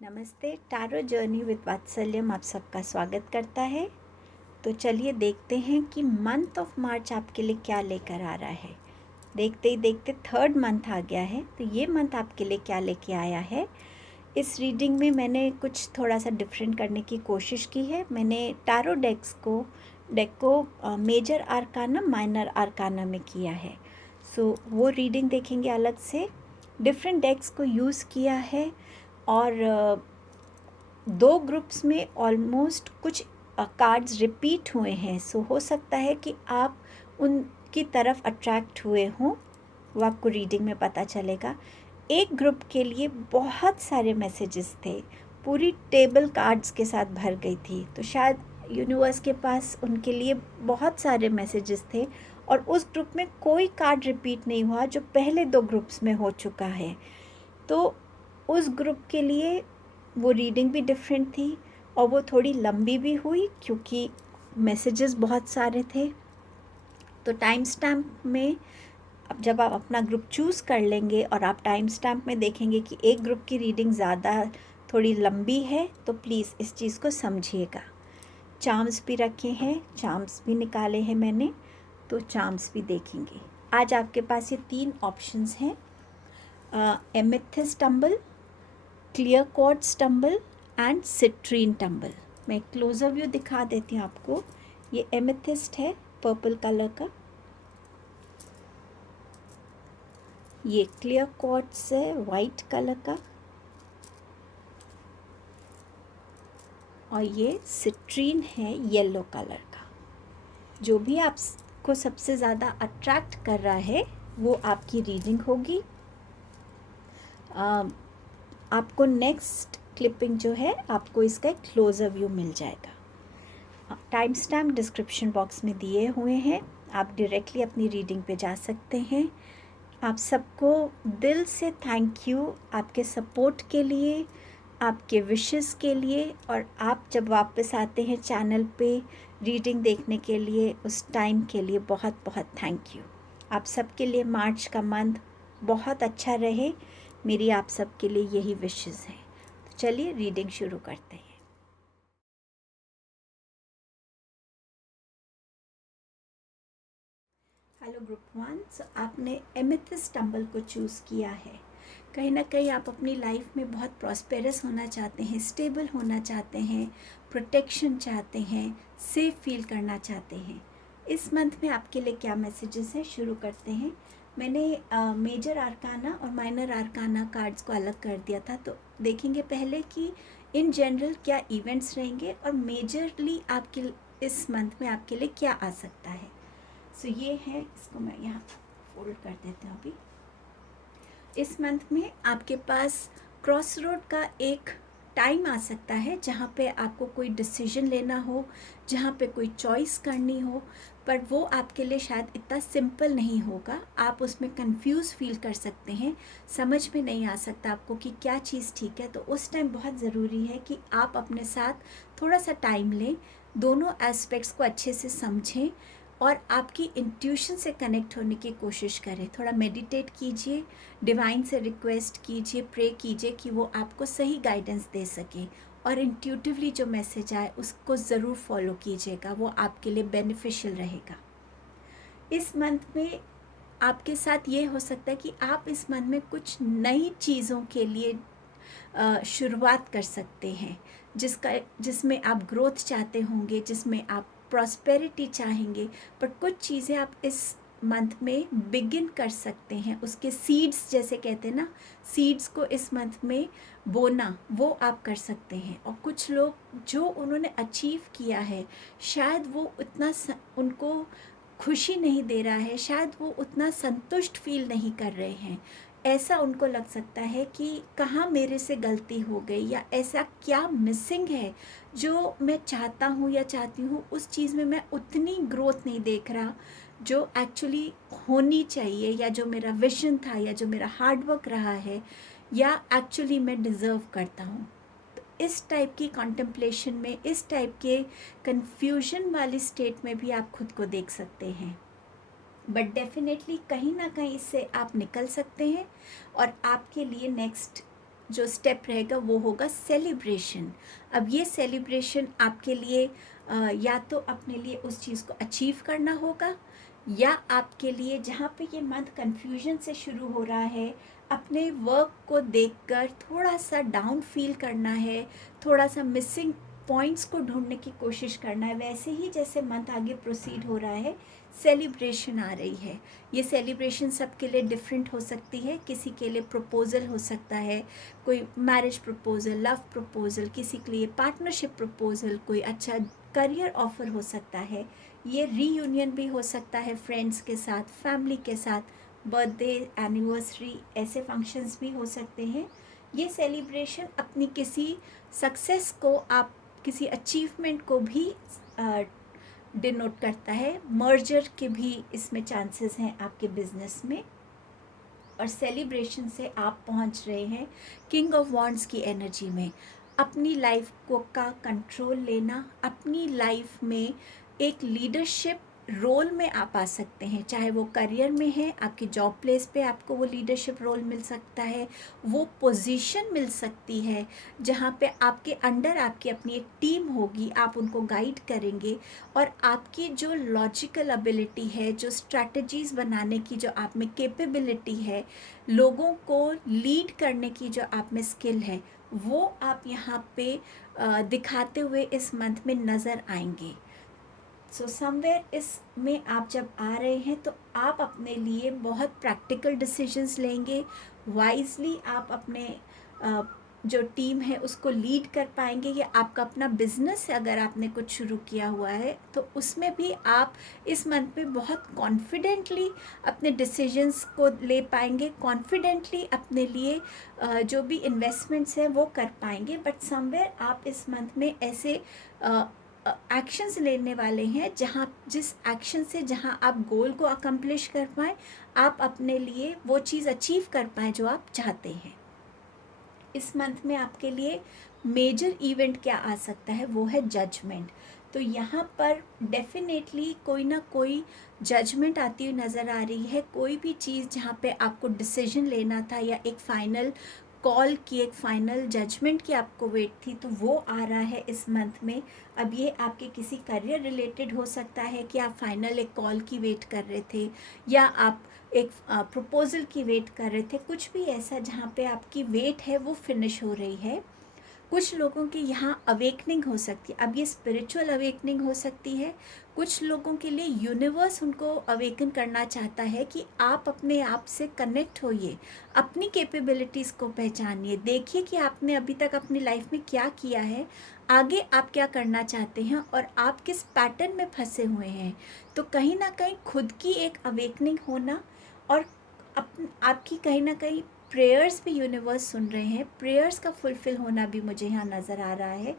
नमस्ते। Tarot journey with वात्सल्यम आप सबका स्वागत करता है। तो चलिए देखते हैं कि मंथ ऑफ मार्च आपके लिए क्या लेकर आ रहा है। देखते ही देखते 3rd मंथ आ गया है, तो ये मंथ आपके लिए क्या लेके आया है। इस रीडिंग में मैंने कुछ थोड़ा सा डिफरेंट करने की कोशिश की है। मैंने टैरो डेक को मेजर आर्काना माइनर आर्काना में किया है। सो वो रीडिंग देखेंगे अलग से। डिफरेंट डेक्स को यूज़ किया है और 2 ग्रुप्स में ऑलमोस्ट कुछ कार्ड्स रिपीट हुए हैं। सो हो सकता है कि आप उनकी तरफ अट्रैक्ट हुए हों, वो आपको रीडिंग में पता चलेगा। एक ग्रुप के लिए बहुत सारे मैसेजेस थे, पूरी टेबल कार्ड्स के साथ भर गई थी, तो शायद यूनिवर्स के पास उनके लिए बहुत सारे मैसेजेस थे और उस ग्रुप में कोई कार्ड रिपीट नहीं हुआ जो पहले 2 ग्रुप्स में हो चुका है। तो उस ग्रुप के लिए वो रीडिंग भी डिफरेंट थी और वो थोड़ी लंबी भी हुई क्योंकि मैसेजेस बहुत सारे थे। तो टाइम स्टैम्प में अब जब आप अपना ग्रुप चूज़ कर लेंगे और आप टाइम स्टैम्प में देखेंगे कि एक ग्रुप की रीडिंग ज़्यादा थोड़ी लंबी है, तो प्लीज़ इस चीज़ को समझिएगा। चार्म्स भी रखे हैं, चार्म्स भी निकाले हैं मैंने, तो चार्म्स भी देखेंगे। आज आपके पास ये 3 ऑप्शंस हैं, amethyst tumble, clear quartz tumble and citrine tumble. मैं क्लोजर व्यू दिखा देती हूँ आपको। ये एमेथिस्ट है पर्पल कलर का, ये क्लियर क्वार्ट्ज है वाइट कलर का, और ये सिट्रीन है येलो कलर का। जो भी आपको सबसे ज़्यादा अट्रैक्ट कर रहा है वो आपकी रीडिंग होगी। आपको नेक्स्ट क्लिपिंग जो है आपको इसका एक क्लोजर व्यू मिल जाएगा। टाइम स्टैम्प डिस्क्रिप्शन बॉक्स में दिए हुए हैं, आप डायरेक्टली अपनी रीडिंग पे जा सकते हैं। आप सबको दिल से थैंक यू आपके सपोर्ट के लिए, आपके विशेस के लिए, और आप जब वापस आते हैं चैनल पे रीडिंग देखने के लिए उस टाइम के लिए बहुत बहुत थैंक यू। आप सबके लिए मार्च का मंथ बहुत अच्छा रहे, मेरी आप सबके लिए यही विशेस हैं। तो चलिए रीडिंग शुरू करते हैं। हेलो ग्रुप 1, आपने एमेथिस्ट टंबल को चूज़ किया है। कहीं ना कहीं आप अपनी लाइफ में बहुत प्रॉस्पेरस होना चाहते हैं, स्टेबल होना चाहते हैं, प्रोटेक्शन चाहते हैं, सेफ फील करना चाहते हैं। इस मंथ में आपके लिए क्या मैसेजेस हैं, शुरू करते हैं। मैंने मेजर आर्काना और माइनर आर्काना कार्ड्स को अलग कर दिया था, तो देखेंगे पहले कि इन जनरल क्या इवेंट्स रहेंगे और मेजरली आपके इस मंथ में आपके लिए क्या आ सकता है। सो ये है, इसको मैं यहाँ फोल्ड कर देती हूँ अभी। इस मंथ में आपके पास क्रॉस रोड का एक टाइम आ सकता है जहाँ पे आपको कोई डिसीजन लेना हो, जहाँ पे कोई चॉइस करनी हो, पर वो आपके लिए शायद इतना सिंपल नहीं होगा। आप उसमें कंफ्यूज फील कर सकते हैं, समझ में नहीं आ सकता आपको कि क्या चीज़ ठीक है। तो उस टाइम बहुत ज़रूरी है कि आप अपने साथ थोड़ा सा टाइम लें, दोनों एस्पेक्ट्स को अच्छे से समझें और आपकी इंट्यूशन से कनेक्ट होने की कोशिश करें। थोड़ा मेडिटेट कीजिए, डिवाइन से रिक्वेस्ट कीजिए, प्रे कीजिए कि वो आपको सही गाइडेंस दे सके, और इंट्यूटिवली जो मैसेज आए उसको ज़रूर फॉलो कीजिएगा, वो आपके लिए बेनिफिशियल रहेगा। इस मंथ में आपके साथ ये हो सकता है कि आप इस मंथ में कुछ नई चीज़ों के लिए शुरुआत कर सकते हैं, जिसमें आप ग्रोथ चाहते होंगे, जिसमें आप प्रॉस्पेरिटी चाहेंगे, पर कुछ चीज़ें आप इस मंथ में बिगिन कर सकते हैं। उसके सीड्स जैसे कहते हैं ना, सीड्स को इस मंथ में बोना, वो आप कर सकते हैं। और कुछ लोग जो उन्होंने अचीव किया है, शायद वो उतना उनको खुशी नहीं दे रहा है, शायद वो उतना संतुष्ट फील नहीं कर रहे हैं। ऐसा उनको लग सकता है कि कहाँ मेरे से गलती हो गई, या ऐसा क्या मिसिंग है जो मैं चाहता हूँ या चाहती हूँ, उस चीज़ में मैं उतनी ग्रोथ नहीं देख रहा जो एक्चुअली होनी चाहिए, या जो मेरा विजन था, या जो मेरा हार्डवर्क रहा है, या एक्चुअली मैं डिज़र्व करता हूँ। इस टाइप की कॉन्टेम्पलेशन में, इस टाइप के कन्फ्यूजन वाली स्टेट में भी आप खुद को देख सकते हैं। बट डेफिनेटली कहीं ना कहीं इससे आप निकल सकते हैं और आपके लिए नेक्स्ट जो स्टेप रहेगा वो होगा सेलिब्रेशन। अब ये सेलिब्रेशन आपके लिए या तो अपने लिए उस चीज़ को अचीव करना होगा, या आपके लिए जहाँ पे ये मंथ कन्फ्यूजन से शुरू हो रहा है, अपने वर्क को देखकर थोड़ा सा डाउन फील करना है, थोड़ा सा मिसिंग पॉइंट्स को ढूंढने की कोशिश करना है। वैसे ही जैसे मंथ आगे प्रोसीड हो रहा है, सेलिब्रेशन आ रही है। ये सेलिब्रेशन सबके लिए डिफरेंट हो सकती है। किसी के लिए प्रपोज़ल हो सकता है, कोई मैरिज प्रपोज़ल, लव प्रपोज़ल, किसी के लिए पार्टनरशिप प्रपोज़ल, कोई अच्छा करियर ऑफर हो सकता है। ये रीयूनियन भी हो सकता है फ्रेंड्स के साथ, फैमिली के साथ, बर्थडे, एनिवर्सरी, ऐसे फंक्शंस भी हो सकते हैं। ये सेलिब्रेशन अपनी किसी सक्सेस को, आप किसी अचीवमेंट को भी डिनोट करता है। मर्जर के भी इसमें चांसेस हैं आपके बिजनेस में। और सेलिब्रेशन से आप पहुंच रहे हैं किंग ऑफ वॉन्ड्स की एनर्जी में। अपनी लाइफ को का कंट्रोल लेना, अपनी लाइफ में एक लीडरशिप रोल में आप आ सकते हैं। चाहे वो करियर में है, आपके जॉब प्लेस पे आपको वो लीडरशिप रोल मिल सकता है, वो पोजीशन मिल सकती है जहाँ पे आपके अंडर आपकी अपनी एक टीम होगी, आप उनको गाइड करेंगे, और आपकी जो लॉजिकल एबिलिटी है, जो स्ट्रैटेजीज़ बनाने की जो आप में कैपेबिलिटी है, लोगों को लीड करने की जो आप में स्किल है, वो आप यहाँ पे दिखाते हुए इस मंथ में नज़र आएंगे। सो समवेयर इसमें आप जब आ रहे हैं तो आप अपने लिए बहुत प्रैक्टिकल डिसीजंस लेंगे। वाइजली आप अपने जो टीम है उसको लीड कर पाएंगे, या आपका अपना बिजनेस है अगर आपने कुछ शुरू किया हुआ है तो उसमें भी आप इस मंथ में बहुत कॉन्फिडेंटली अपने डिसीजंस को ले पाएंगे, कॉन्फिडेंटली अपने लिए जो भी इन्वेस्टमेंट्स हैं वो कर पाएंगे। बट समवेयर आप इस मंथ में ऐसे एक्शंस लेने वाले हैं जिस एक्शन से जहां आप गोल को अकम्प्लिश कर पाएँ, आप अपने लिए वो चीज़ अचीव कर पाएँ जो आप चाहते हैं। इस मंथ में आपके लिए मेजर इवेंट क्या आ सकता है, वो है जजमेंट। तो यहाँ पर डेफिनेटली कोई ना कोई जजमेंट आती हुई नज़र आ रही है। कोई भी चीज़ जहाँ पे आपको डिसीजन लेना था, या एक फ़ाइनल कॉल की, एक फ़ाइनल जजमेंट की आपको वेट थी, तो वो आ रहा है इस मंथ में। अब ये आपके किसी करियर रिलेटेड हो सकता है कि आप फाइनल एक कॉल की वेट कर रहे थे, या आप एक प्रपोज़ल की वेट कर रहे थे, कुछ भी ऐसा जहाँ पे आपकी वेट है वो फिनिश हो रही है। कुछ लोगों की यहाँ अवेकनिंग हो सकती है। अब ये स्पिरिचुअल अवेकनिंग हो सकती है। कुछ लोगों के लिए यूनिवर्स उनको अवेकन करना चाहता है कि आप अपने आप से कनेक्ट होइए, अपनी कैपेबिलिटीज़ को पहचानिए, देखिए कि आपने अभी तक अपनी लाइफ में क्या किया है, आगे आप क्या करना चाहते हैं, और आप किस पैटर्न में फंसे हुए हैं। तो कहीं ना कहीं खुद की एक अवेकनिंग होना, और आपकी कहीं ना कहीं प्रेयर्स भी यूनिवर्स सुन रहे हैं, प्रेयर्स का फुलफ़िल होना भी मुझे यहाँ नज़र आ रहा है।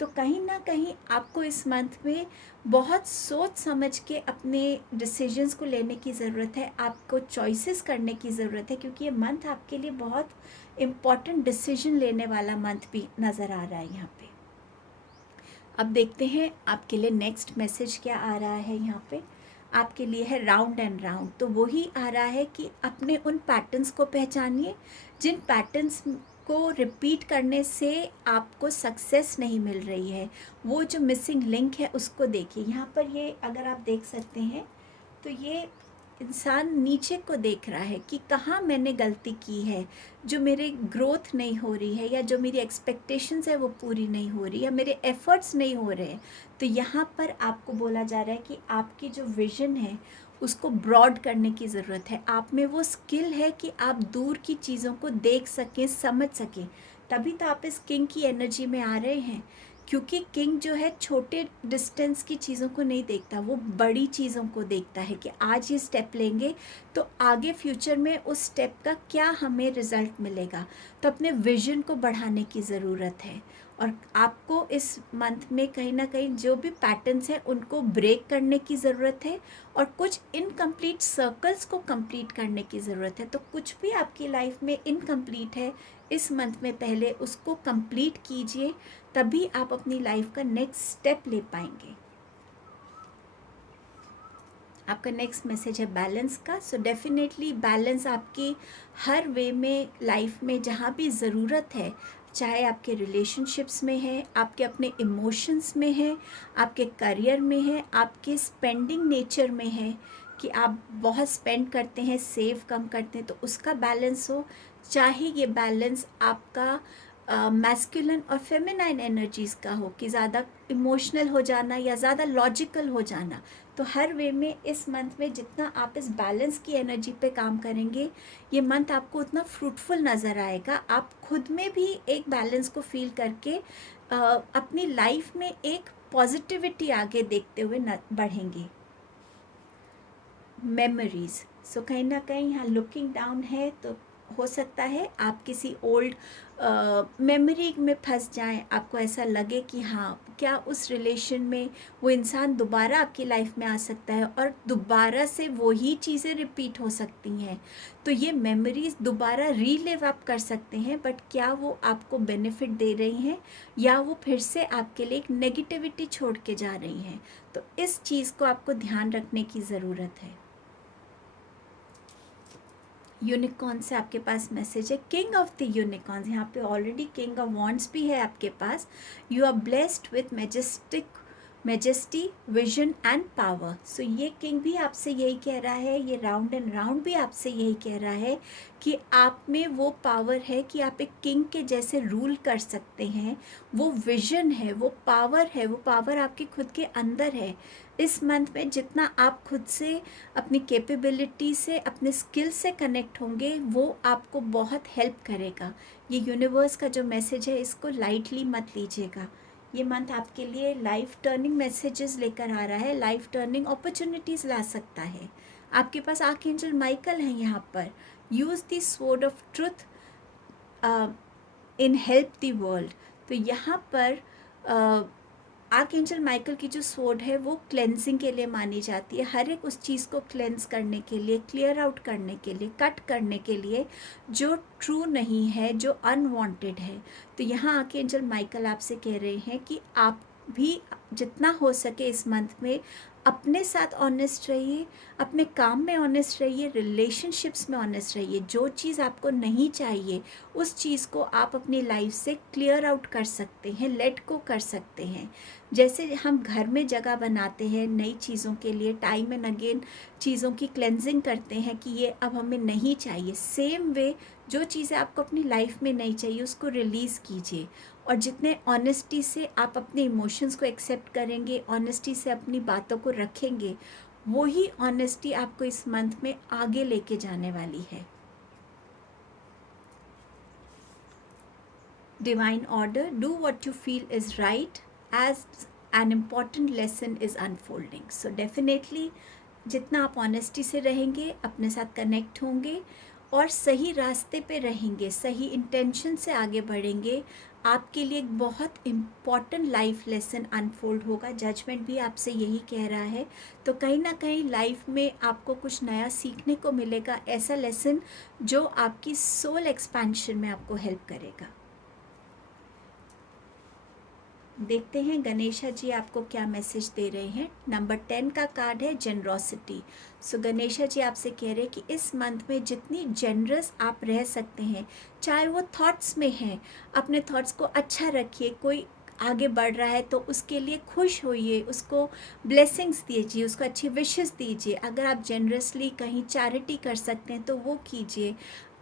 तो कहीं ना कहीं आपको इस मंथ में बहुत सोच समझ के अपने डिसीजंस को लेने की ज़रूरत है, आपको चॉइसेस करने की ज़रूरत है, क्योंकि ये मंथ आपके लिए बहुत इम्पॉर्टेंट डिसीजन लेने वाला मंथ भी नज़र आ रहा है यहाँ पे। अब देखते हैं आपके लिए नेक्स्ट मैसेज क्या आ रहा है। यहाँ पे आपके लिए है राउंड एंड राउंड। तो वही आ रहा है कि अपने उन पैटर्न्स को पहचानिए जिन पैटर्न्स को रिपीट करने से आपको सक्सेस नहीं मिल रही है। वो जो मिसिंग लिंक है उसको देखिए। यहाँ पर ये अगर आप देख सकते हैं तो ये इंसान नीचे को देख रहा है कि कहाँ मैंने गलती की है, जो मेरी ग्रोथ नहीं हो रही है, या जो मेरी एक्सपेक्टेशंस है वो पूरी नहीं हो रही, या मेरे एफर्ट्स नहीं हो रहे हैं। तो यहाँ पर आपको बोला जा रहा है कि आपकी जो विज़न है उसको ब्रॉड करने की ज़रूरत है। आप में वो स्किल है कि आप दूर की चीज़ों को देख सकें, समझ सकें, तभी तो आप इस किंग की एनर्जी में आ रहे हैं। क्योंकि किंग जो है छोटे डिस्टेंस की चीज़ों को नहीं देखता, वो बड़ी चीज़ों को देखता है कि आज ये स्टेप लेंगे तो आगे फ्यूचर में उस स्टेप का क्या हमें रिज़ल्ट मिलेगा। तो अपने विजन को बढ़ाने की ज़रूरत है, और आपको इस मंथ में कहीं ना कहीं जो भी पैटर्न्स हैं उनको ब्रेक करने की ज़रूरत है, और कुछ इनकम्प्लीट सर्कल्स को कंप्लीट करने की ज़रूरत है। तो कुछ भी आपकी लाइफ में इनकम्प्लीट है इस मंथ में, पहले उसको कंप्लीट कीजिए, तभी आप अपनी लाइफ का नेक्स्ट स्टेप ले पाएंगे। आपका नेक्स्ट मैसेज है बैलेंस का। सो डेफिनेटली बैलेंस आपकी हर वे में लाइफ में जहाँ भी ज़रूरत है, चाहे आपके रिलेशनशिप्स में है, आपके अपने इमोशंस में है, आपके करियर में है, आपके स्पेंडिंग नेचर में है कि आप बहुत स्पेंड करते हैं, सेव कम करते हैं, तो उसका बैलेंस हो। चाहे ये बैलेंस आपका मैस्कुलिन और फेमिनाइन एनर्जीज़ का हो कि ज़्यादा इमोशनल हो जाना या ज़्यादा लॉजिकल हो जाना, तो हर वे में इस मंथ में जितना आप इस बैलेंस की एनर्जी पे काम करेंगे, ये मंथ आपको उतना फ्रूटफुल नज़र आएगा। आप खुद में भी एक बैलेंस को फील करके अपनी लाइफ में एक पॉजिटिविटी आगे देखते हुए बढ़ेंगे। मेमोरीज़, सो कहीं ना कहीं यहाँ लुकिंग डाउन है, तो हो सकता है आप किसी ओल्ड मेमोरी में फंस जाएं, आपको ऐसा लगे कि हाँ, क्या उस रिलेशन में वो इंसान दोबारा आपकी लाइफ में आ सकता है और दोबारा से वही चीज़ें रिपीट हो सकती हैं। तो ये मेमोरीज़ दोबारा रीलिव आप कर सकते हैं, बट क्या वो आपको बेनिफिट दे रही हैं या वो फिर से आपके लिए एक नेगेटिविटी छोड़ के जा रही हैं। तो इस चीज़ को आपको ध्यान रखने की ज़रूरत है। यूनिकॉर्न से आपके पास मैसेज है, किंग ऑफ द यूनिकॉर्न्स। यहाँ पे ऑलरेडी किंग ऑफ वॉन्ड्स भी है आपके पास। You are blessed with majesty, vision and power. So ये किंग भी आपसे यही कह रहा है, ये राउंड एंड राउंड भी आपसे यही कह रहा है कि आप में वो पावर है कि आप एक किंग के जैसे रूल कर सकते हैं। वो विजन है, वो पावर है, वो पावर आपके खुद के अंदर है। इस मंथ में जितना आप खुद से, अपनी कैपेबिलिटी से, अपने स्किल से कनेक्ट होंगे, वो आपको बहुत हेल्प करेगा। ये यूनिवर्स का जो मैसेज है, इसको लाइटली मत लीजिएगा। ये मंथ आपके लिए लाइफ टर्निंग मैसेजेस लेकर आ रहा है, लाइफ टर्निंग अपॉर्चुनिटीज़ ला सकता है। आपके पास आर्कएंजल माइकल हैं यहाँ पर। Use the sword of truth in help the world. तो यहाँ पर आर्कएंजल माइकल की जो स्वॉर्ड है वो क्लेंजिंग के लिए मानी जाती है, हर एक उस चीज़ को क्लेंस करने के लिए, क्लियर आउट करने के लिए, कट करने के लिए जो ट्रू नहीं है, जो अनवांटेड है। तो यहाँ आर्कएंजल माइकल आपसे कह रहे हैं कि आप भी जितना हो सके इस मंथ में अपने साथ ऑनेस्ट रहिए, अपने काम में ऑनेस्ट रहिए, रिलेशनशिप्स में ऑनेस्ट रहिए। जो चीज़ आपको नहीं चाहिए उस चीज़ को आप अपनी लाइफ से क्लियर आउट कर सकते हैं, लेट को कर सकते हैं। जैसे हम घर में जगह बनाते हैं नई चीज़ों के लिए, टाइम एंड अगेन चीज़ों की क्लेंजिंग करते हैं कि ये अब हमें नहीं चाहिए, सेम वे जो चीज़ें आपको अपनी लाइफ में नहीं चाहिए उसको रिलीज़ कीजिए। और जितने ऑनेस्टी से आप अपने इमोशंस को एक्सेप्ट करेंगे, ऑनेस्टी से अपनी बातों को रखेंगे, वही ऑनेस्टी आपको इस मंथ में आगे लेके जाने वाली है। Divine order, do what you feel is right as an important lesson is unfolding. So definitely जितना आप ऑनेस्टी से रहेंगे, अपने साथ कनेक्ट होंगे और सही रास्ते पे रहेंगे, सही इंटेंशन से आगे बढ़ेंगे, आपके लिए एक बहुत इम्पॉर्टेंट लाइफ लेसन अनफोल्ड होगा। जजमेंट भी आपसे यही कह रहा है। तो कहीं ना कहीं लाइफ में आपको कुछ नया सीखने को मिलेगा, ऐसा लेसन जो आपकी सोल एक्सपेंशन में आपको हेल्प करेगा। देखते हैं गणेशा जी आपको क्या मैसेज दे रहे हैं। नंबर 10 का कार्ड है जेनरोसिटी। सो गणेशा जी आपसे कह रहे हैं कि इस मंथ में जितनी जेनरस आप रह सकते हैं, चाहे वो थॉट्स में हैं, अपने थॉट्स को अच्छा रखिए। कोई आगे बढ़ रहा है तो उसके लिए खुश होइए, उसको ब्लेसिंग्स दीजिए, उसको अच्छी विशेस दीजिए। अगर आप जेनरसली कहीं चैरिटी कर सकते हैं तो वो कीजिए।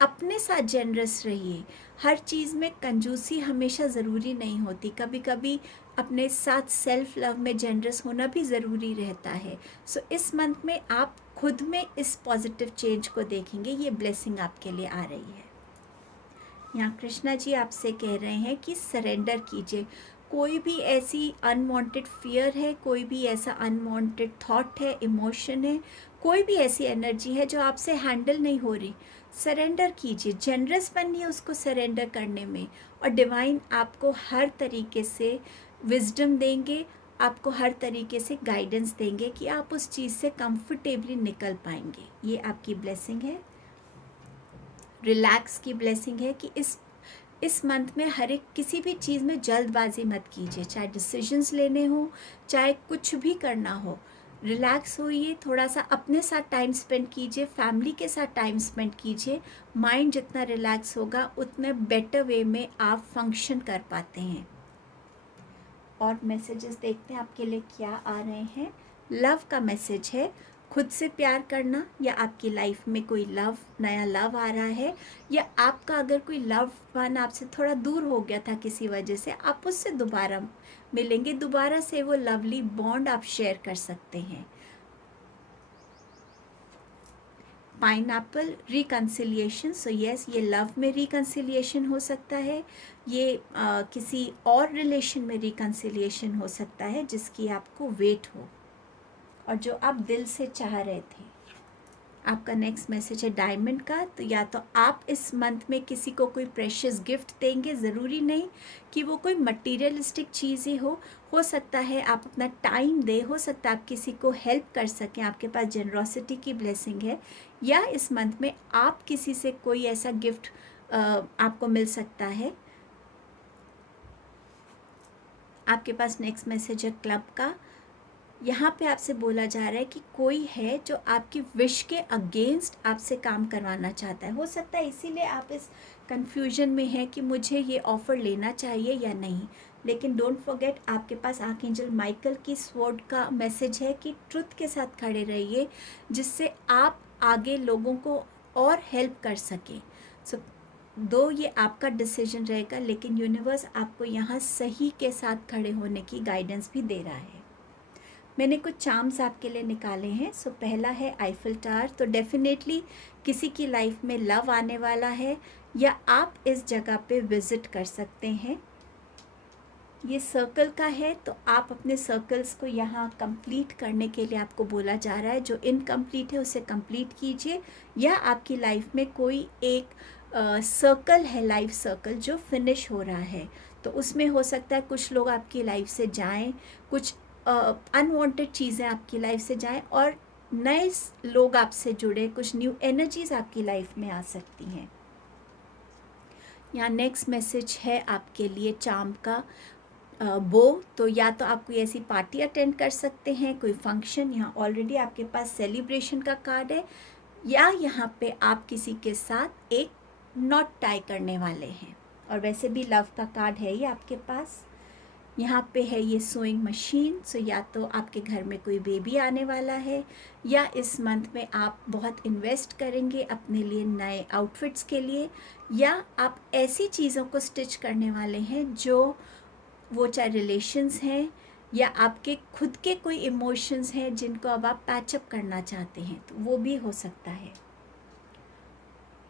अपने साथ जेनरस रहिए। हर चीज़ में कंजूसी हमेशा ज़रूरी नहीं होती, कभी कभी अपने साथ सेल्फ लव में जेनरस होना भी ज़रूरी रहता है। सो इस मंथ में आप खुद में इस पॉजिटिव चेंज को देखेंगे, ये ब्लेसिंग आपके लिए आ रही है। यहाँ कृष्णा जी आपसे कह रहे हैं कि सरेंडर कीजिए। कोई भी ऐसी अनवांटेड फियर है, कोई भी ऐसा अनवांटेड थॉट है, इमोशन है, कोई भी ऐसी एनर्जी है जो आपसे हैंडल नहीं हो रही, सरेंडर कीजिए। जनरस बनिए उसको सरेंडर करने में, और डिवाइन आपको हर तरीके से विजडम देंगे, आपको हर तरीके से गाइडेंस देंगे कि आप उस चीज़ से कंफर्टेबली निकल पाएंगे। ये आपकी ब्लेसिंग है। रिलैक्स की ब्लेसिंग है कि इस मंथ में हर एक किसी भी चीज़ में जल्दबाजी मत कीजिए, चाहे डिसीजंस लेने हो, चाहे कुछ भी करना हो। रिलैक्स होइए, थोड़ा सा अपने साथ टाइम स्पेंड कीजिए, फैमिली के साथ टाइम स्पेंड कीजिए। माइंड जितना रिलैक्स होगा उतने बेटर वे में आप फंक्शन कर पाते हैं। और मैसेजेस देखते हैं आपके लिए क्या आ रहे हैं। लव का मैसेज है, खुद से प्यार करना, या आपकी लाइफ में कोई नया लव आ रहा है, या आपका अगर कोई लव वन आपसे थोड़ा दूर हो गया था किसी वजह से, आप उससे दोबारा मिलेंगे, दोबारा से वो लवली बॉन्ड आप शेयर कर सकते हैं। Pineapple, reconciliation. सो यस, ये लव में रिकन्सिलिएशन हो सकता है, ये किसी और रिलेशन में रिकन्सिलिएशन हो सकता है जिसकी आपको वेट हो और जो आप दिल से चाह रहे थे। आपका नेक्स्ट मैसेज है डायमंड का। तो या तो आप इस मंथ में किसी को कोई प्रेशियस गिफ्ट देंगे, ज़रूरी नहीं कि वो कोई मटीरियलिस्टिक चीज़ ही हो सकता है आप अपना टाइम दे, हो सकता है आप किसी को हेल्प कर सकें, आपके पास जेनरोसिटी की ब्लेसिंग है, या इस मंथ में आप किसी से कोई ऐसा गिफ्ट आपको मिल सकता है। आपके पास नेक्स्ट मैसेज है क्लब का। यहाँ पे आपसे बोला जा रहा है कि कोई है जो आपकी विश के अगेंस्ट आपसे काम करवाना चाहता है। हो सकता है इसीलिए आप इस कंफ्यूजन में हैं कि मुझे ये ऑफ़र लेना चाहिए या नहीं। लेकिन डोंट फॉरगेट, आपके पास आर्कएंजल माइकल की स्वॉर्ड का मैसेज है कि ट्रुथ के साथ खड़े रहिए, जिससे आप आगे लोगों को और हेल्प कर सकें। सो दो ये आपका डिसीजन रहेगा, लेकिन यूनिवर्स आपको यहाँ सही के साथ खड़े होने की गाइडेंस भी दे रहा है। मैंने कुछ चार्म्स आपके लिए निकाले हैं। सो पहला है आईफिल टावर। तो डेफिनेटली किसी की लाइफ में लव आने वाला है, या आप इस जगह पे विज़िट कर सकते हैं। ये सर्कल का है, तो आप अपने सर्कल्स को यहाँ कंप्लीट करने के लिए आपको बोला जा रहा है। जो इनकम्प्लीट है उसे कंप्लीट कीजिए, या आपकी लाइफ में कोई एक सर्कल है, लाइफ सर्कल जो फिनिश हो रहा है, तो उसमें हो सकता है कुछ लोग आपकी लाइफ से जाएं, कुछ अनवांटेड चीज़ें आपकी लाइफ से जाएं, और नए लोग आपसे जुड़े, कुछ न्यू एनर्जीज आपकी लाइफ में आ सकती हैं। यहाँ नेक्स्ट मैसेज है आपके लिए चार्म का बो। तो या तो आप कोई ऐसी पार्टी अटेंड कर सकते हैं, कोई फंक्शन, यहाँ ऑलरेडी आपके पास सेलिब्रेशन का कार्ड है, या यहाँ पे आप किसी के साथ एक नॉट टाई करने वाले हैं, और वैसे भी लव का कार्ड है ये आपके पास। यहाँ पे है ये सोइंग मशीन। सो या तो आपके घर में कोई बेबी आने वाला है, या इस मंथ में आप बहुत इन्वेस्ट करेंगे अपने लिए नए आउटफिट्स के लिए, या आप ऐसी चीज़ों को स्टिच करने वाले हैं जो वो चाहे रिलेशंस हैं या आपके खुद के कोई इमोशंस हैं जिनको अब आप पैचअप करना चाहते हैं, तो वो भी हो सकता है।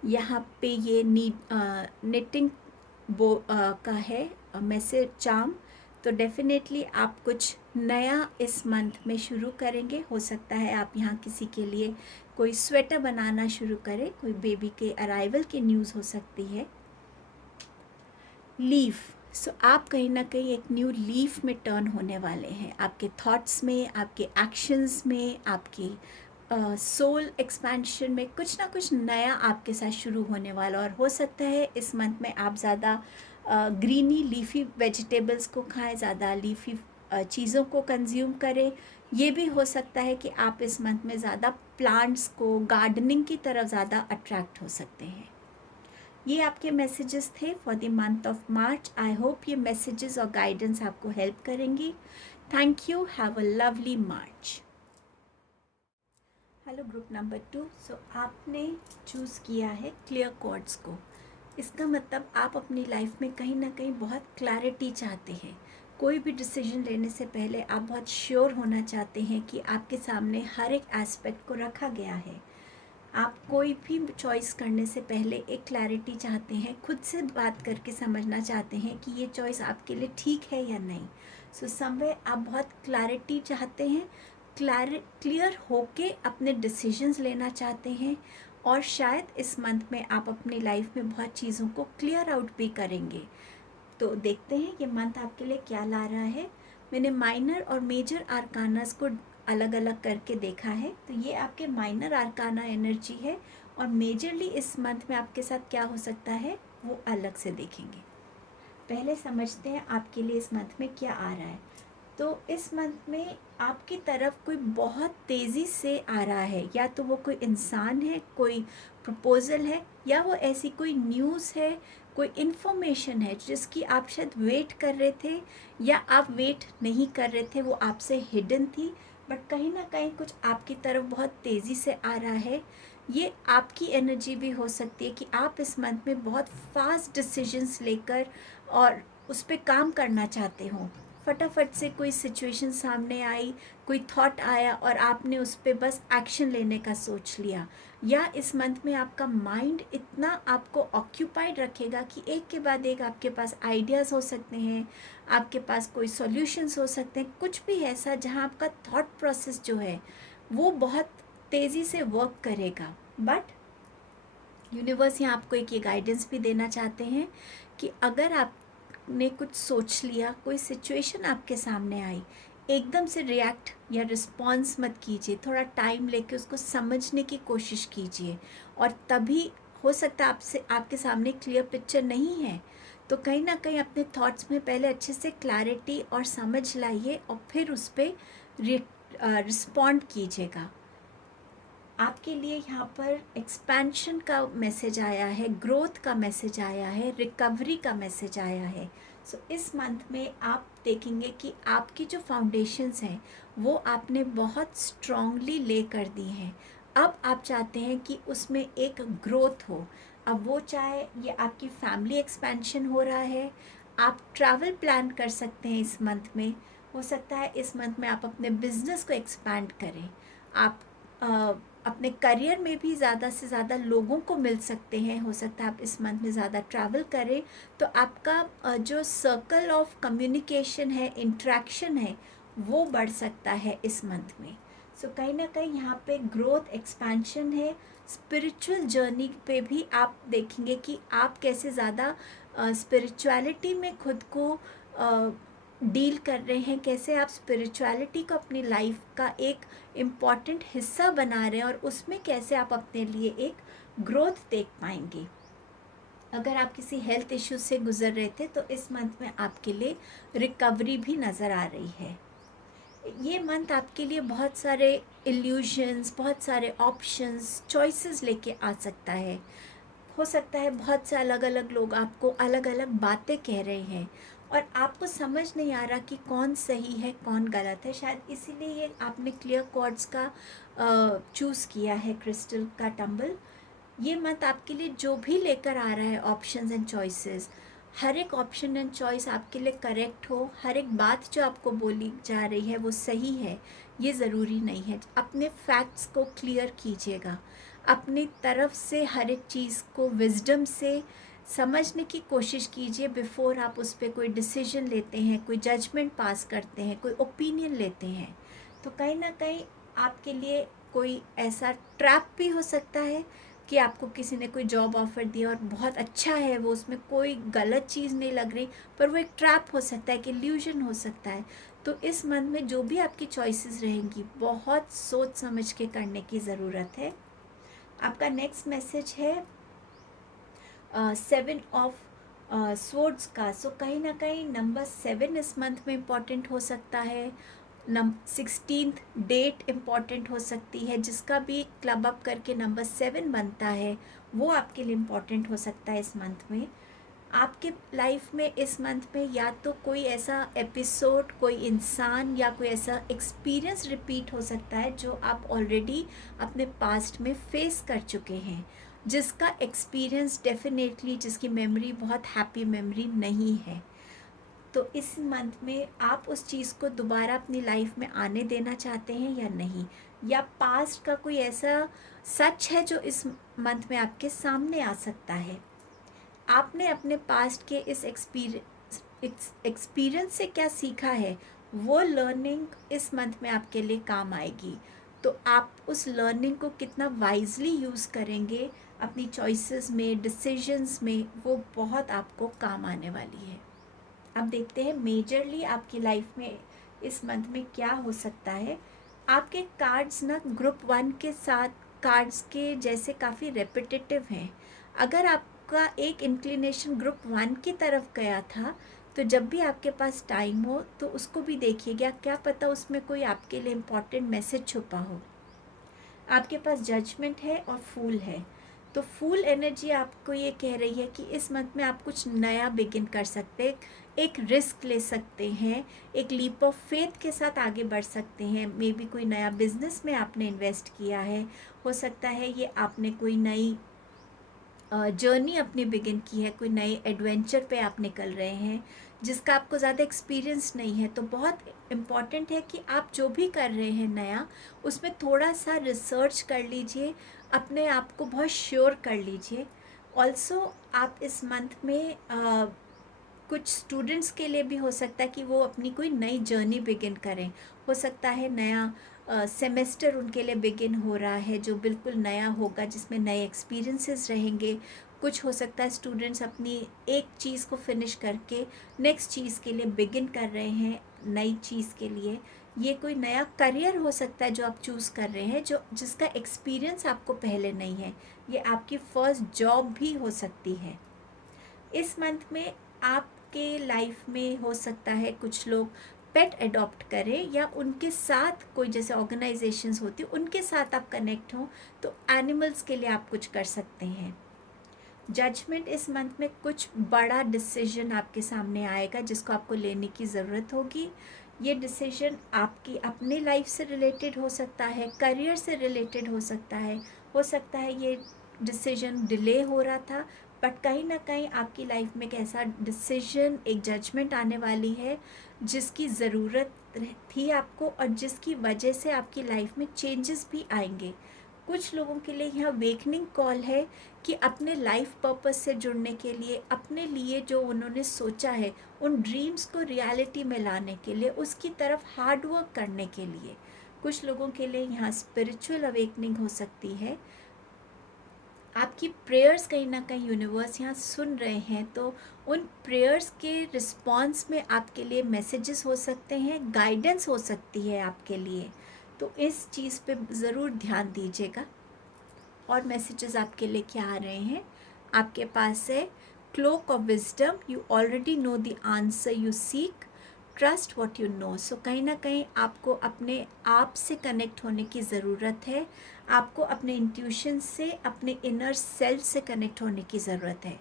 यहाँ पे ये निटिंग बो का है मैसेज चार्म। तो डेफिनेटली आप कुछ नया इस मंथ में शुरू करेंगे। हो सकता है आप यहाँ किसी के लिए कोई स्वेटर बनाना शुरू करें, कोई बेबी के अराइवल की न्यूज़ हो सकती है। लीफ। सो आप कहीं ना कहीं एक न्यू लीफ में टर्न होने वाले हैं, आपके थॉट्स में, आपके एक्शंस में, आपकी सोल एक्सपेंशन में कुछ ना कुछ नया आपके साथ शुरू होने वाला। और हो सकता है इस मंथ में आप ज़्यादा ग्रीनी लीफी वेजिटेबल्स को खाएं, ज़्यादा लीफी चीज़ों को कंज्यूम करें। ये भी हो सकता है कि आप इस मंथ में ज़्यादा प्लांट्स को, गार्डनिंग की तरफ ज़्यादा अट्रैक्ट हो सकते हैं। ये आपके मैसेजेस थे for the month of March. I hope ये मैसेजेस और गाइडेंस आपको हेल्प करेंगी। Thank you. Have a lovely March. Hello group number 2। सो आपने चूज़ किया है क्लियर कॉर्ड्स को। इसका मतलब आप अपनी लाइफ में कहीं ना कहीं बहुत क्लैरिटी चाहते हैं। कोई भी डिसीजन लेने से पहले आप बहुत श्योर होना चाहते हैं कि आपके सामने हर एक एस्पेक्ट को रखा गया है। आप कोई भी चॉइस करने से पहले एक क्लैरिटी चाहते हैं, खुद से बात करके समझना चाहते हैं कि ये चॉइस आपके लिए ठीक है या नहीं। सो समवे आप बहुत क्लैरिटी चाहते हैं, क्लियर होके अपने डिसीजंस लेना चाहते हैं, और शायद इस मंथ में आप अपनी लाइफ में बहुत चीज़ों को क्लियर आउट भी करेंगे। तो देखते हैं ये मंथ आपके लिए क्या ला रहा है। मैंने माइनर और मेजर आर्कानास को अलग अलग करके देखा है। तो ये आपके माइनर आर्काना एनर्जी है, और मेजरली इस मंथ में आपके साथ क्या हो सकता है वो अलग से देखेंगे। पहले समझते हैं आपके लिए इस मंथ में क्या आ रहा है। तो इस मंथ में आपकी तरफ कोई बहुत तेज़ी से आ रहा है, या तो वो कोई इंसान है, कोई प्रपोज़ल है, या वो ऐसी कोई न्यूज़ है, कोई इन्फॉर्मेशन है जिसकी आप शायद वेट कर रहे थे, या आप वेट नहीं कर रहे थे, वो आपसे हिडन थी, बट कहीं ना कहीं कुछ आपकी तरफ बहुत तेज़ी से आ रहा है। ये आपकी एनर्जी भी हो सकती है कि आप इस मंथ में बहुत फास्ट डिसीजंस लेकर और उस पर काम करना चाहते हो। फटाफट से कोई सिचुएशन सामने आई, कोई थॉट आया और आपने उस पर बस एक्शन लेने का सोच लिया। या इस मंथ में आपका माइंड इतना आपको ऑक्यूपाइड रखेगा कि एक के बाद एक आपके पास आइडियाज़ हो सकते हैं, आपके पास कोई सॉल्यूशंस हो सकते हैं, कुछ भी ऐसा जहाँ आपका थॉट प्रोसेस जो है वो बहुत तेज़ी से वर्क करेगा। बट यूनिवर्स यहाँ आपको एक ये गाइडेंस भी देना चाहते हैं कि अगर आपने कुछ सोच लिया, कोई सिचुएशन आपके सामने आई, एकदम से रिएक्ट या रिस्पॉन्स मत कीजिए, थोड़ा टाइम लेके उसको समझने की कोशिश कीजिए। और तभी हो सकता है आपसे आपके सामने क्लियर पिक्चर नहीं है, तो कहीं ना कहीं अपने थॉट्स में पहले अच्छे से क्लैरिटी और समझ लाइए और फिर उस पर रिस्पॉन्ड कीजिएगा। आपके लिए यहाँ पर एक्सपेंशन का मैसेज आया है, ग्रोथ का मैसेज आया है, रिकवरी का मैसेज आया है। सो इस मंथ में आप देखेंगे कि आपकी जो फाउंडेशंस हैं वो आपने बहुत स्ट्रांगली ले कर दी हैं। अब आप चाहते हैं कि उसमें एक ग्रोथ हो। अब वो चाहे ये आपकी फैमिली एक्सपेंशन हो रहा है, आप ट्रैवल प्लान कर सकते हैं इस मंथ में। हो सकता है इस मंथ में आप अपने बिजनेस को एक्सपैंड करें, आप अपने करियर में भी ज़्यादा से ज़्यादा लोगों को मिल सकते हैं। हो सकता है आप इस मंथ में ज़्यादा ट्रैवल करें तो आपका जो सर्कल ऑफ कम्युनिकेशन है, इंट्रैक्शन है, वो बढ़ सकता है इस मंथ में। सो कहीं ना कहीं यहाँ पे ग्रोथ, एक्सपेंशन है। स्पिरिचुअल जर्नी पे भी आप देखेंगे कि आप कैसे ज़्यादा स्पिरिचुअलिटी में खुद को डील कर रहे हैं, कैसे आप स्पिरिचुअलिटी को अपनी लाइफ का एक इम्पॉर्टेंट हिस्सा बना रहे हैं और उसमें कैसे आप अपने लिए एक ग्रोथ देख पाएंगे। अगर आप किसी हेल्थ इश्यू से गुजर रहे थे तो इस मंथ में आपके लिए रिकवरी भी नज़र आ रही है। ये मंथ आपके लिए बहुत सारे इल्यूजन्स, बहुत सारे ऑप्शंस, चॉइसेस लेके आ सकता है। हो सकता है बहुत से अलग अलग लोग आपको अलग अलग बातें कह रहे हैं और आपको समझ नहीं आ रहा कि कौन सही है कौन गलत है। शायद इसीलिए ये आपने क्लियर कॉर्ड्स का चूज़ किया है, क्रिस्टल का टंबल। ये मंथ आपके लिए जो भी लेकर आ रहा है ऑप्शंस एंड चॉइसेस, हर एक ऑप्शन एंड चॉइस आपके लिए करेक्ट हो, हर एक बात जो आपको बोली जा रही है वो सही है, ये ज़रूरी नहीं है। अपने फैक्ट्स को क्लियर कीजिएगा, अपनी तरफ से हर एक चीज़ को विजडम से समझने की कोशिश कीजिए बिफोर आप उस पर कोई डिसीजन लेते हैं, कोई जजमेंट पास करते हैं, कोई ओपिनियन लेते हैं। तो कहीं ना कहीं आपके लिए कोई ऐसा ट्रैप भी हो सकता है कि आपको किसी ने कोई जॉब ऑफर दिया और बहुत अच्छा है वो, उसमें कोई गलत चीज़ नहीं लग रही, पर वो एक ट्रैप हो सकता है, कि इल्यूजन हो सकता है। तो इस मन में जो भी आपकी चॉइसेस रहेंगी बहुत सोच समझ के करने की ज़रूरत है। आपका नेक्स्ट मैसेज है 7 ऑफ स्वॉर्ड्स का। सो कहीं ना कहीं नंबर 7 इस मंथ में इम्पॉर्टेंट हो सकता है। 16th डेट इम्पॉर्टेंट हो सकती है, जिसका भी क्लब अप करके नंबर 7 बनता है वो आपके लिए इम्पॉर्टेंट हो सकता है इस मंथ में। आपके लाइफ में इस मंथ में या तो कोई ऐसा एपिसोड, कोई इंसान या कोई ऐसा एक्सपीरियंस रिपीट हो सकता है जो आप ऑलरेडी अपने पास्ट में फेस कर चुके हैं, जिसका एक्सपीरियंस डेफिनेटली, जिसकी मेमोरी बहुत हैप्पी मेमोरी नहीं है। तो इस मंथ में आप उस चीज़ को दोबारा अपनी लाइफ में आने देना चाहते हैं या नहीं, या पास्ट का कोई ऐसा सच है जो इस मंथ में आपके सामने आ सकता है। आपने अपने पास्ट के इस एक्सपीरियंस से क्या सीखा है, वो लर्निंग इस मंथ में आपके लिए काम आएगी। तो आप उस लर्निंग को कितना वाइजली यूज़ करेंगे अपनी चॉइसेस में, डिसीजंस में, वो बहुत आपको काम आने वाली है। अब देखते हैं मेजरली आपकी लाइफ में इस मंथ में क्या हो सकता है। आपके कार्ड्स ना ग्रुप 1 के साथ कार्ड्स के जैसे काफ़ी रेपिटेटिव हैं। अगर आपका एक इंक्लिनेशन ग्रुप 1 की तरफ गया था तो जब भी आपके पास टाइम हो तो उसको भी देखिएगा, क्या पता उसमें कोई आपके लिए इम्पॉर्टेंट मैसेज छुपा हो। आपके पास जजमेंट है और फूल है, तो फूल एनर्जी आपको ये कह रही है कि इस मंथ में आप कुछ नया बिगिन कर सकते हैं, एक रिस्क ले सकते हैं, एक लीप ऑफ फेथ के साथ आगे बढ़ सकते हैं। मे बी कोई नया बिजनेस में आपने इन्वेस्ट किया है, हो सकता है ये आपने कोई नई जर्नी अपनी बिगिन की है, कोई नए एडवेंचर पे आप निकल रहे हैं जिसका आपको ज़्यादा एक्सपीरियंस नहीं है। तो बहुत इम्पॉर्टेंट है कि आप जो भी कर रहे हैं नया, उसमें थोड़ा सा रिसर्च कर लीजिए, अपने आप को बहुत श्योर कर लीजिए। ऑल्सो आप इस मंथ में कुछ स्टूडेंट्स के लिए भी हो सकता है कि वो अपनी कोई नई जर्नी बिगिन करें। हो सकता है नया सेमेस्टर उनके लिए बिगिन हो रहा है जो बिल्कुल नया होगा, जिसमें नए एक्सपीरियंसेस रहेंगे। कुछ हो सकता है स्टूडेंट्स अपनी एक चीज़ को फिनिश करके नेक्स्ट चीज़ के लिए बिगिन कर रहे हैं, नई चीज़ के लिए। ये कोई नया करियर हो सकता है जो आप चूज़ कर रहे हैं, जो जिसका एक्सपीरियंस आपको पहले नहीं है। ये आपकी फ़र्स्ट जॉब भी हो सकती है। इस मंथ में आपके लाइफ में हो सकता है कुछ लोग पेट अडॉप्ट करें, या उनके साथ कोई जैसे ऑर्गेनाइजेशंस होती हैं उनके साथ आप कनेक्ट हों, तो एनिमल्स के लिए आप कुछ कर सकते हैं। जजमेंट इस मंथ में कुछ बड़ा डिसीजन आपके सामने आएगा जिसको आपको लेने की ज़रूरत होगी। ये डिसीजन आपकी अपने लाइफ से रिलेटेड हो सकता है, करियर से रिलेटेड हो सकता है ये डिसीजन डिले हो रहा था, बट कहीं ना कहीं आपकी लाइफ में एक ऐसा डिसीजन, एक जजमेंट आने वाली है जिसकी ज़रूरत थी आपको, और जिसकी वजह से आपकी लाइफ में चेंजेस भी आएंगे। कुछ लोगों के लिए यह वेकनिंग कॉल है कि अपने लाइफ पर्पस से जुड़ने के लिए, अपने लिए जो उन्होंने सोचा है उन ड्रीम्स को रियलिटी में लाने के लिए, उसकी तरफ हार्ड वर्क करने के लिए। कुछ लोगों के लिए यहाँ स्पिरिचुअल अवेकनिंग हो सकती है। आपकी प्रेयर्स कहीं ना कहीं यूनिवर्स यहाँ सुन रहे हैं, तो उन प्रेयर्स के रिस्पॉन्स में आपके लिए मैसेजेस हो सकते हैं, गाइडेंस हो सकती है आपके लिए। तो इस चीज़ पे ज़रूर ध्यान दीजिएगा। और मैसेजेस आपके लिए क्या आ रहे हैं, आपके पास है cloak of wisdom, you already know the answer you seek, trust what you know. So कहीं ना कहीं आपको अपने आप से कनेक्ट होने की ज़रूरत है, आपको अपने इंट्यूशन से, अपने इनर सेल्फ से कनेक्ट होने की ज़रूरत है।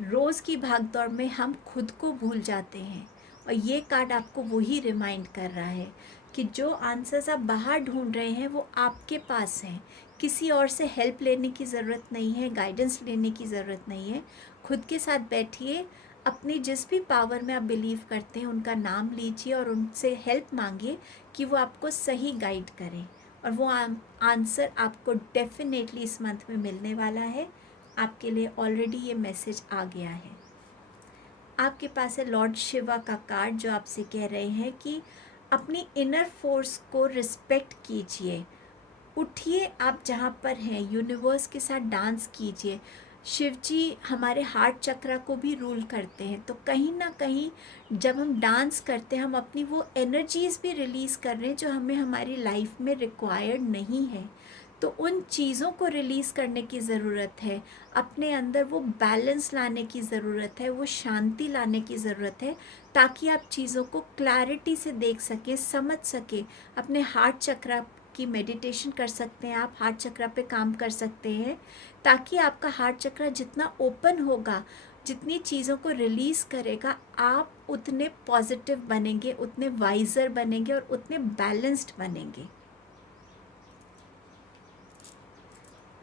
रोज़ की भागदौड़ में हम खुद को भूल जाते हैं, और ये कार्ड आपको वही रिमाइंड कर रहा है कि जो आंसर्स आप बाहर ढूंढ रहे हैं वो आपके पास हैं। किसी और से हेल्प लेने की ज़रूरत नहीं है, गाइडेंस लेने की ज़रूरत नहीं है। खुद के साथ बैठिए, अपनी जिस भी पावर में आप बिलीव करते हैं उनका नाम लीजिए और उनसे हेल्प मांगिए कि वो आपको सही गाइड करें, और वो आंसर आपको डेफिनेटली इस मंथ में मिलने वाला है। आपके लिए ऑलरेडी ये मैसेज आ गया है। आपके पास है लॉर्ड शिवा का कार्ड जो आपसे कह रहे हैं कि अपनी इनर फोर्स को रिस्पेक्ट कीजिए, उठिए आप जहाँ पर हैं, यूनिवर्स के साथ डांस कीजिए। शिव जी हमारे हार्ट चक्रा को भी रूल करते हैं, तो कहीं ना कहीं जब हम डांस करते हैं हम अपनी वो एनर्जीज़ भी रिलीज़ कर रहे हैं जो हमें हमारी लाइफ में रिक्वायर्ड नहीं है। तो उन चीज़ों को रिलीज़ करने की ज़रूरत है, अपने अंदर वो बैलेंस लाने की ज़रूरत है, वो शांति लाने की ज़रूरत है, ताकि आप चीज़ों को क्लैरिटी से देख सकें, समझ सकें। अपने हार्ट चक्रा की मेडिटेशन कर सकते हैं, आप हार्ट चक्रा पे काम कर सकते हैं, ताकि आपका हार्ट चक्रा जितना ओपन होगा, जितनी चीज़ों को रिलीज़ करेगा, आप उतने पॉजिटिव बनेंगे, उतने वाइज़र बनेंगे और उतने बैलेंस्ड बनेंगे।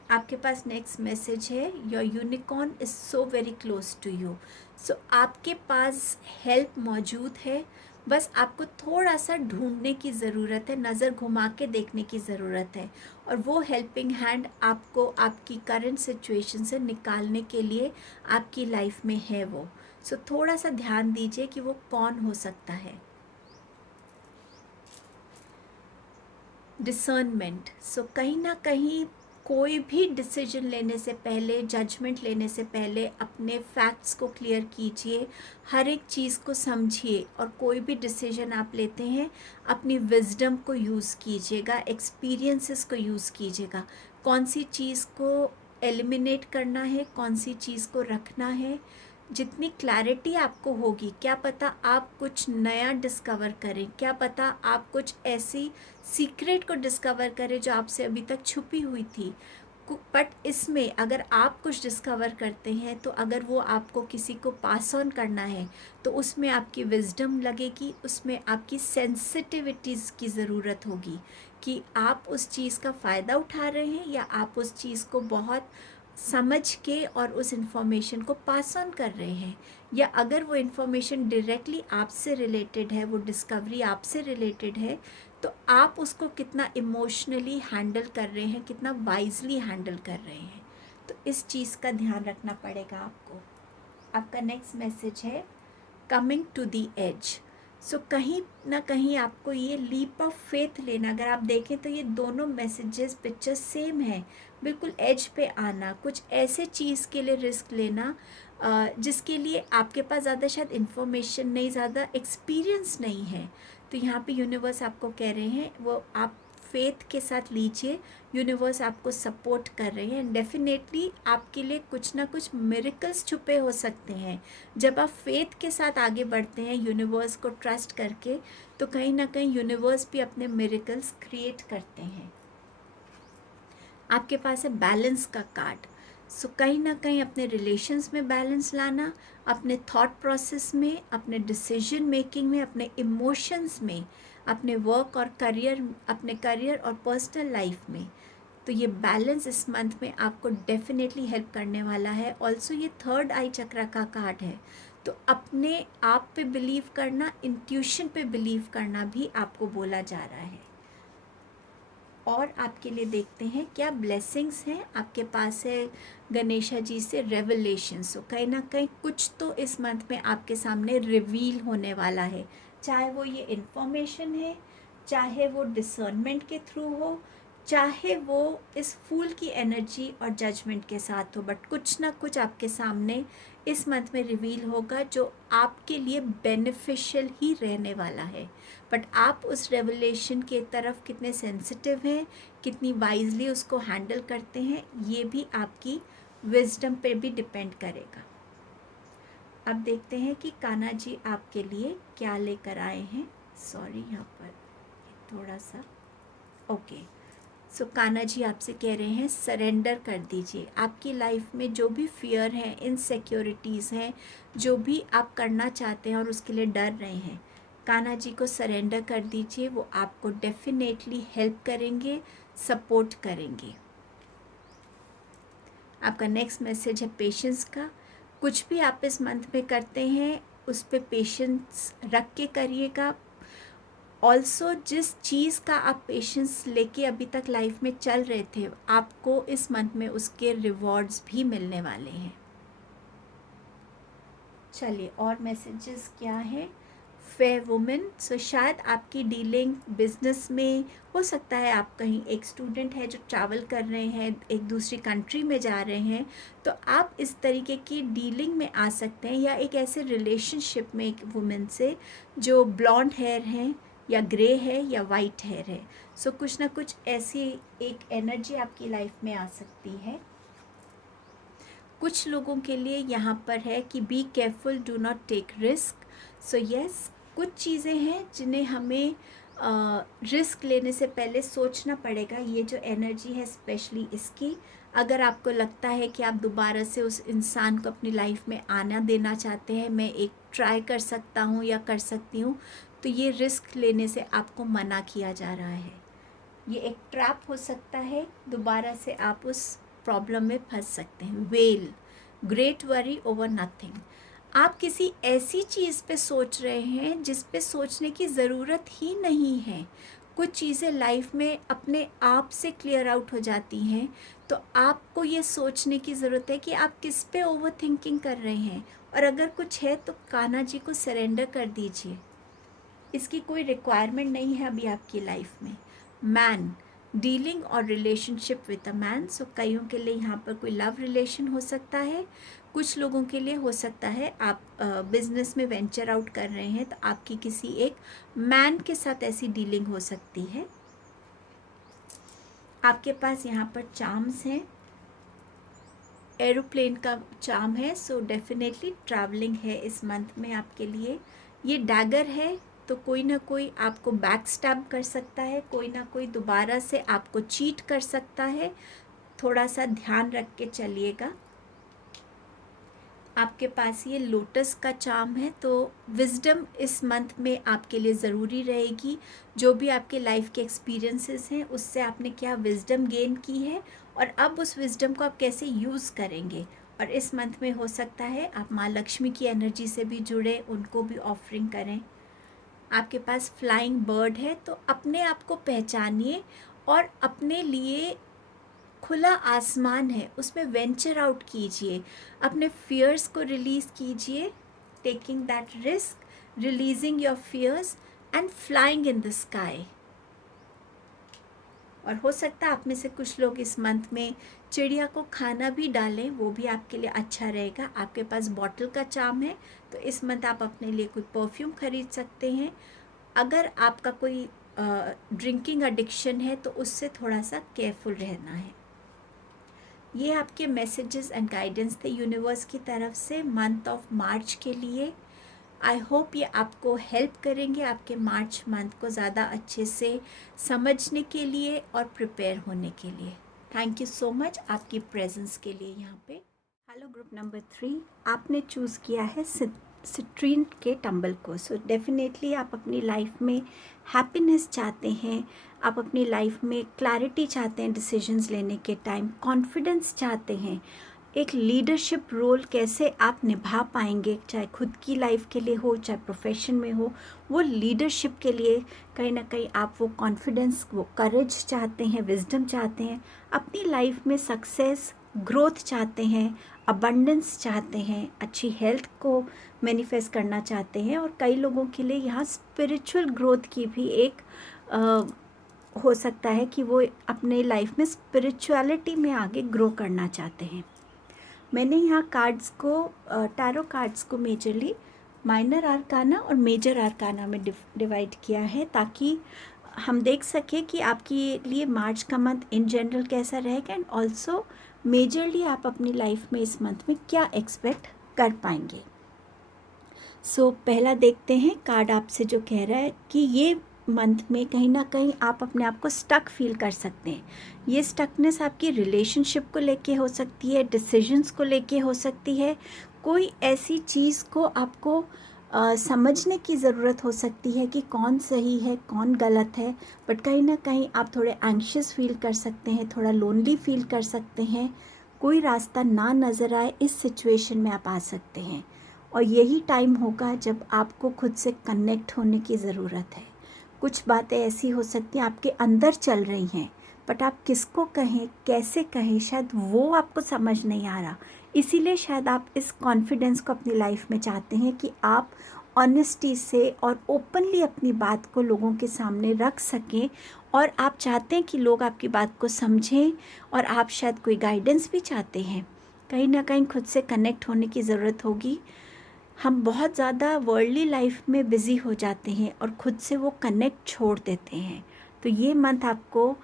आपके पास नेक्स्ट मैसेज है, your unicorn is so very close to you. So आपके पास हेल्प मौजूद है, बस आपको थोड़ा सा ढूंढने की ज़रूरत है, नज़र घुमा के देखने की ज़रूरत है, और वो हेल्पिंग हैंड आपको आपकी करंट सिचुएशन से निकालने के लिए आपकी लाइफ में है वो। सो थोड़ा सा ध्यान दीजिए कि वो कौन हो सकता है। डिसर्नमेंट, सो कहीं ना कहीं कोई भी डिसीजन लेने से पहले, जजमेंट लेने से पहले अपने फैक्ट्स को क्लियर कीजिए, हर एक चीज़ को समझिए, और कोई भी डिसीजन आप लेते हैं अपनी विजडम को यूज़ कीजिएगा, एक्सपीरियंसेस को यूज़ कीजिएगा। कौन सी चीज़ को एलिमिनेट करना है, कौन सी चीज़ को रखना है, जितनी क्लैरिटी आपको होगी, क्या पता आप कुछ नया डिस्कवर करें, क्या पता आप कुछ ऐसी सीक्रेट को डिस्कवर करें जो आपसे अभी तक छुपी हुई थी। बट इसमें अगर आप कुछ डिस्कवर करते हैं तो अगर वो आपको किसी को पास ऑन करना है तो उसमें आपकी विजडम लगेगी, उसमें आपकी सेंसिटिविटीज़ की ज़रूरत होगी कि आप उस चीज़ का फ़ायदा उठा रहे हैं या आप उस चीज़ को बहुत समझ के और उस इन्फॉर्मेशन को पास ऑन कर रहे हैं, या अगर वो इन्फॉर्मेशन डायरेक्टली आपसे रिलेटेड है, वो डिस्कवरी आपसे रिलेटेड है, तो आप उसको कितना इमोशनली हैंडल कर रहे हैं, कितना वाइजली हैंडल कर रहे हैं। तो इस चीज़ का ध्यान रखना पड़ेगा आपको। आपका नेक्स्ट मैसेज है कमिंग टू दी एज। सो कहीं ना कहीं आपको ये लीप ऑफ फेथ लेना, अगर आप देखें तो ये दोनों मैसेजेस पिक्चर्स सेम है, बिल्कुल एज पे आना, कुछ ऐसे चीज़ के लिए रिस्क लेना जिसके लिए आपके पास ज़्यादा शायद इन्फॉर्मेशन नहीं, ज़्यादा एक्सपीरियंस नहीं है। तो यहाँ पे यूनिवर्स आपको कह रहे हैं वो आप फेथ के साथ लीजिए, यूनिवर्स आपको सपोर्ट कर रहे हैं। डेफिनेटली आपके लिए कुछ ना कुछ मिरेकल्स छुपे हो सकते हैं। जब आप फेथ के साथ आगे बढ़ते हैं यूनिवर्स को ट्रस्ट करके, तो कहीं ना कहीं यूनिवर्स भी अपने मिरेकल्स क्रिएट करते हैं। आपके पास है बैलेंस का कार्ड। सो कहीं ना कहीं अपने रिलेशंस में बैलेंस लाना, अपने थॉट प्रोसेस में, अपने डिसीजन मेकिंग में, अपने इमोशंस में, अपने वर्क और करियर, अपने करियर और पर्सनल लाइफ में। तो ये बैलेंस इस मंथ में आपको डेफिनेटली हेल्प करने वाला है। ऑल्सो ये थर्ड आई चक्र का कार्ड है, तो अपने आप पे बिलीव करना, इंट्यूशन पे बिलीव करना भी आपको बोला जा रहा है। और आपके लिए देखते हैं क्या ब्लेसिंग्स हैं। आपके पास है गणेशा जी से रेवलेशन। सो कहीं ना कहीं कुछ तो इस मंथ में आपके सामने रिवील होने वाला है, चाहे वो ये इन्फॉर्मेशन है, चाहे वो डिसर्नमेंट के थ्रू हो, चाहे वो इस फूल की एनर्जी और जजमेंट के साथ हो, बट कुछ ना कुछ आपके सामने इस मंथ में रिवील होगा जो आपके लिए बेनिफिशियल ही रहने वाला है। बट आप उस रेवलेशन के तरफ कितने सेंसिटिव हैं, कितनी वाइजली उसको हैंडल करते हैं, ये भी आपकी विजडम पे भी डिपेंड करेगा। अब देखते हैं कि कान्हा जी आपके लिए क्या लेकर आए हैं। सॉरी, यहाँ पर थोड़ा सा ओके। सो कान्हा जी आपसे कह रहे हैं सरेंडर कर दीजिए। आपकी लाइफ में जो भी फियर है, इनसिक्योरिटीज़ हैं, जो भी आप करना चाहते हैं और उसके लिए डर रहे हैं, कान्हा जी को सरेंडर कर दीजिए। वो आपको डेफिनेटली हेल्प करेंगे, सपोर्ट करेंगे। आपका नेक्स्ट मैसेज है पेशेंस का। कुछ भी आप इस मंथ में करते हैं उस पर पेशेंस रख के करिएगा। ऑल्सो जिस चीज़ का आप पेशेंस लेके अभी तक लाइफ में चल रहे थे, आपको इस मंथ में उसके रिवॉर्ड्स भी मिलने वाले हैं। चलिए और मैसेजेस क्या है। Fair women. सो शायद आपकी डीलिंग बिजनेस में हो सकता है, आप कहीं एक स्टूडेंट है जो ट्रैवल कर रहे हैं, एक दूसरी कंट्री में जा रहे हैं, तो आप इस तरीके की डीलिंग में आ सकते हैं, या एक ऐसे रिलेशनशिप में एक वुमेन से जो ब्लॉन्ड हेयर हैं या ग्रे है या वाइट हेयर है। सो कुछ ना कुछ ऐसी एक एनर्जी आपकी लाइफ में आ सकती है। कुछ लोगों के लिए यहाँ पर है कि be careful, do not take risk. So yes, कुछ चीज़ें हैं जिन्हें हमें रिस्क लेने से पहले सोचना पड़ेगा। ये जो एनर्जी है स्पेशली इसकी, अगर आपको लगता है कि आप दोबारा से उस इंसान को अपनी लाइफ में आना देना चाहते हैं, मैं एक ट्राई कर सकता हूँ या कर सकती हूँ, तो ये रिस्क लेने से आपको मना किया जा रहा है। ये एक ट्रैप हो सकता है, दोबारा से आप उस प्रॉब्लम में फंस सकते हैं। Well, great worry over nothing. आप किसी ऐसी चीज़ पे सोच रहे हैं जिस पे सोचने की ज़रूरत ही नहीं है। कुछ चीज़ें लाइफ में अपने आप से क्लियर आउट हो जाती हैं, तो आपको ये सोचने की ज़रूरत है कि आप किस पे ओवर थिंकिंग कर रहे हैं। और अगर कुछ है तो कान्हा जी को सरेंडर कर दीजिए, इसकी कोई रिक्वायरमेंट नहीं है अभी आपकी लाइफ में। मैन, डीलिंग और रिलेशनशिप विद अ मैन। सो कईयों के लिए यहाँ पर कोई लव रिलेशन हो सकता है, कुछ लोगों के लिए हो सकता है आप बिजनेस में वेंचर आउट कर रहे हैं, तो आपकी किसी एक मैन के साथ ऐसी डीलिंग हो सकती है। आपके पास यहाँ पर चार्म्स हैं, एरोप्लेन का चार्म है, सो डेफिनेटली ट्रैवलिंग है इस मंथ में आपके लिए। ये डैगर है, तो कोई ना कोई आपको बैक स्टैब कर सकता है, कोई ना कोई दोबारा से आपको चीट कर सकता है, थोड़ा सा ध्यान रख के चलिएगा। आपके पास ये लोटस का चार्म है, तो विजडम इस मंथ में आपके लिए ज़रूरी रहेगी। जो भी आपके लाइफ के एक्सपीरियंसेस हैं उससे आपने क्या विजडम गेन की है और अब उस विजडम को आप कैसे यूज़ करेंगे। और इस मंथ में हो सकता है आप माँ लक्ष्मी की एनर्जी से भी जुड़े, उनको भी ऑफरिंग करें। आपके पास फ्लाइंग बर्ड है, तो अपने आप को पहचानिए और अपने लिए खुला आसमान है उसमें वेंचर आउट कीजिए, अपने फियर्स को रिलीज़ कीजिए, taking that risk, releasing your fears and flying in the sky. और हो सकता है आप में से कुछ लोग इस मंथ में चिड़िया को खाना भी डालें, वो भी आपके लिए अच्छा रहेगा। आपके पास बॉटल का चार्म है, तो इस मंथ आप अपने लिए कोई परफ्यूम खरीद सकते हैं। अगर आपका कोई ड्रिंकिंग एडिक्शन है तो उससे थोड़ा सा केयरफुल रहना है। ये आपके मैसेजेस एंड गाइडेंस थे यूनिवर्स की तरफ से मंथ ऑफ मार्च के लिए। आई होप ये आपको हेल्प करेंगे आपके मार्च मंथ को ज़्यादा अच्छे से समझने के लिए और प्रिपेयर होने के लिए। थैंक यू सो मच आपकी प्रेजेंस के लिए यहाँ पे। हेलो ग्रुप नंबर 3, आपने चूज़ किया है सिट्रीन के टंबल को। सो डेफिनेटली आप अपनी लाइफ में हैप्पीनेस चाहते हैं, आप अपनी लाइफ में क्लैरिटी चाहते हैं डिसीजंस लेने के टाइम, कॉन्फिडेंस चाहते हैं, एक लीडरशिप रोल कैसे आप निभा पाएंगे, चाहे खुद की लाइफ के लिए हो चाहे प्रोफेशन में हो, वो लीडरशिप के लिए कहीं ना कहीं आप वो कॉन्फिडेंस, वो करेज चाहते हैं, विजडम चाहते हैं, अपनी लाइफ में सक्सेस, ग्रोथ चाहते हैं, अबंडेंस चाहते हैं, अच्छी हेल्थ को मैनिफेस्ट करना चाहते हैं। और कई लोगों के लिए यहाँ स्पिरिचुअल ग्रोथ की भी एक हो सकता है कि वो अपने लाइफ में स्पिरिचुअलिटी में आगे ग्रो करना चाहते हैं। मैंने यहाँ कार्ड्स को, टैरो कार्ड्स को मेजरली माइनर आर्काना और मेजर आर्काना में डिवाइड किया है, ताकि हम देख सकें कि आपके लिए मार्च का मंथ इन जनरल कैसा रहेगा एंड ऑल्सो मेजरली आप अपनी लाइफ में इस मंथ में क्या एक्सपेक्ट कर पाएंगे। सो पहला देखते हैं कार्ड आपसे जो कह रहा है कि ये मंथ में कहीं ना कहीं आप अपने आप को स्टक फील कर सकते हैं। ये स्टकनेस आपकी रिलेशनशिप को लेके हो सकती है, डिसीजंस को लेके हो सकती है, कोई ऐसी चीज़ को आपको समझने की ज़रूरत हो सकती है कि कौन सही है कौन गलत है, बट कहीं ना कहीं आप थोड़े एंग्शियस फील कर सकते हैं, थोड़ा लोनली फील कर सकते हैं, कोई रास्ता ना नज़र आए, इस सिचुएशन में आप आ सकते हैं। और यही टाइम होगा जब आपको खुद से कनेक्ट होने की ज़रूरत है। कुछ बातें ऐसी हो सकती हैं आपके अंदर चल रही हैं, बट आप किसको कहें, कैसे कहें, शायद वो आपको समझ नहीं आ रहा। इसीलिए शायद आप इस कॉन्फिडेंस को अपनी लाइफ में चाहते हैं कि आप ऑनेस्टी से और ओपनली अपनी बात को लोगों के सामने रख सकें, और आप चाहते हैं कि लोग आपकी बात को समझें, और आप शायद कोई गाइडेंस भी चाहते हैं। कहीं ना कहीं खुद से कनेक्ट होने की ज़रूरत होगी। हम बहुत ज़्यादा वर्ल्डली लाइफ में बिज़ी हो जाते हैं और खुद से वो कनेक्ट छोड़ देते हैं। तो ये मंथ आपको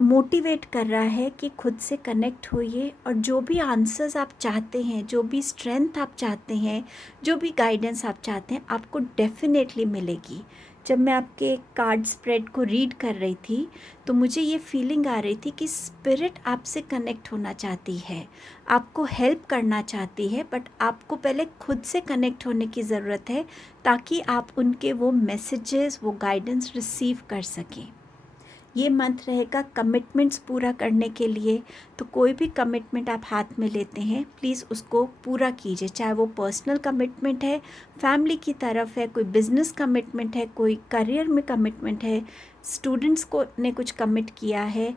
मोटिवेट कर रहा है कि खुद से कनेक्ट होइए, और जो भी आंसर्स आप चाहते हैं, जो भी स्ट्रेंथ आप चाहते हैं, जो भी गाइडेंस आप चाहते हैं, आपको डेफिनेटली मिलेगी। जब मैं आपके कार्ड स्प्रेड को रीड कर रही थी तो मुझे ये फीलिंग आ रही थी कि स्पिरिट आपसे कनेक्ट होना चाहती है, आपको हेल्प करना चाहती है, बट आपको पहले खुद से कनेक्ट होने की ज़रूरत है, ताकि आप उनके वो मैसेजेस, वो गाइडेंस रिसीव कर सकें। ये मंथ रहेगा कमिटमेंट्स पूरा करने के लिए। तो कोई भी कमिटमेंट आप हाथ में लेते हैं, प्लीज़ उसको पूरा कीजिए, चाहे वो पर्सनल कमिटमेंट है, फैमिली की तरफ है, कोई बिजनेस कमिटमेंट है, कोई करियर में कमिटमेंट है, स्टूडेंट्स को ने कुछ कमिट किया है,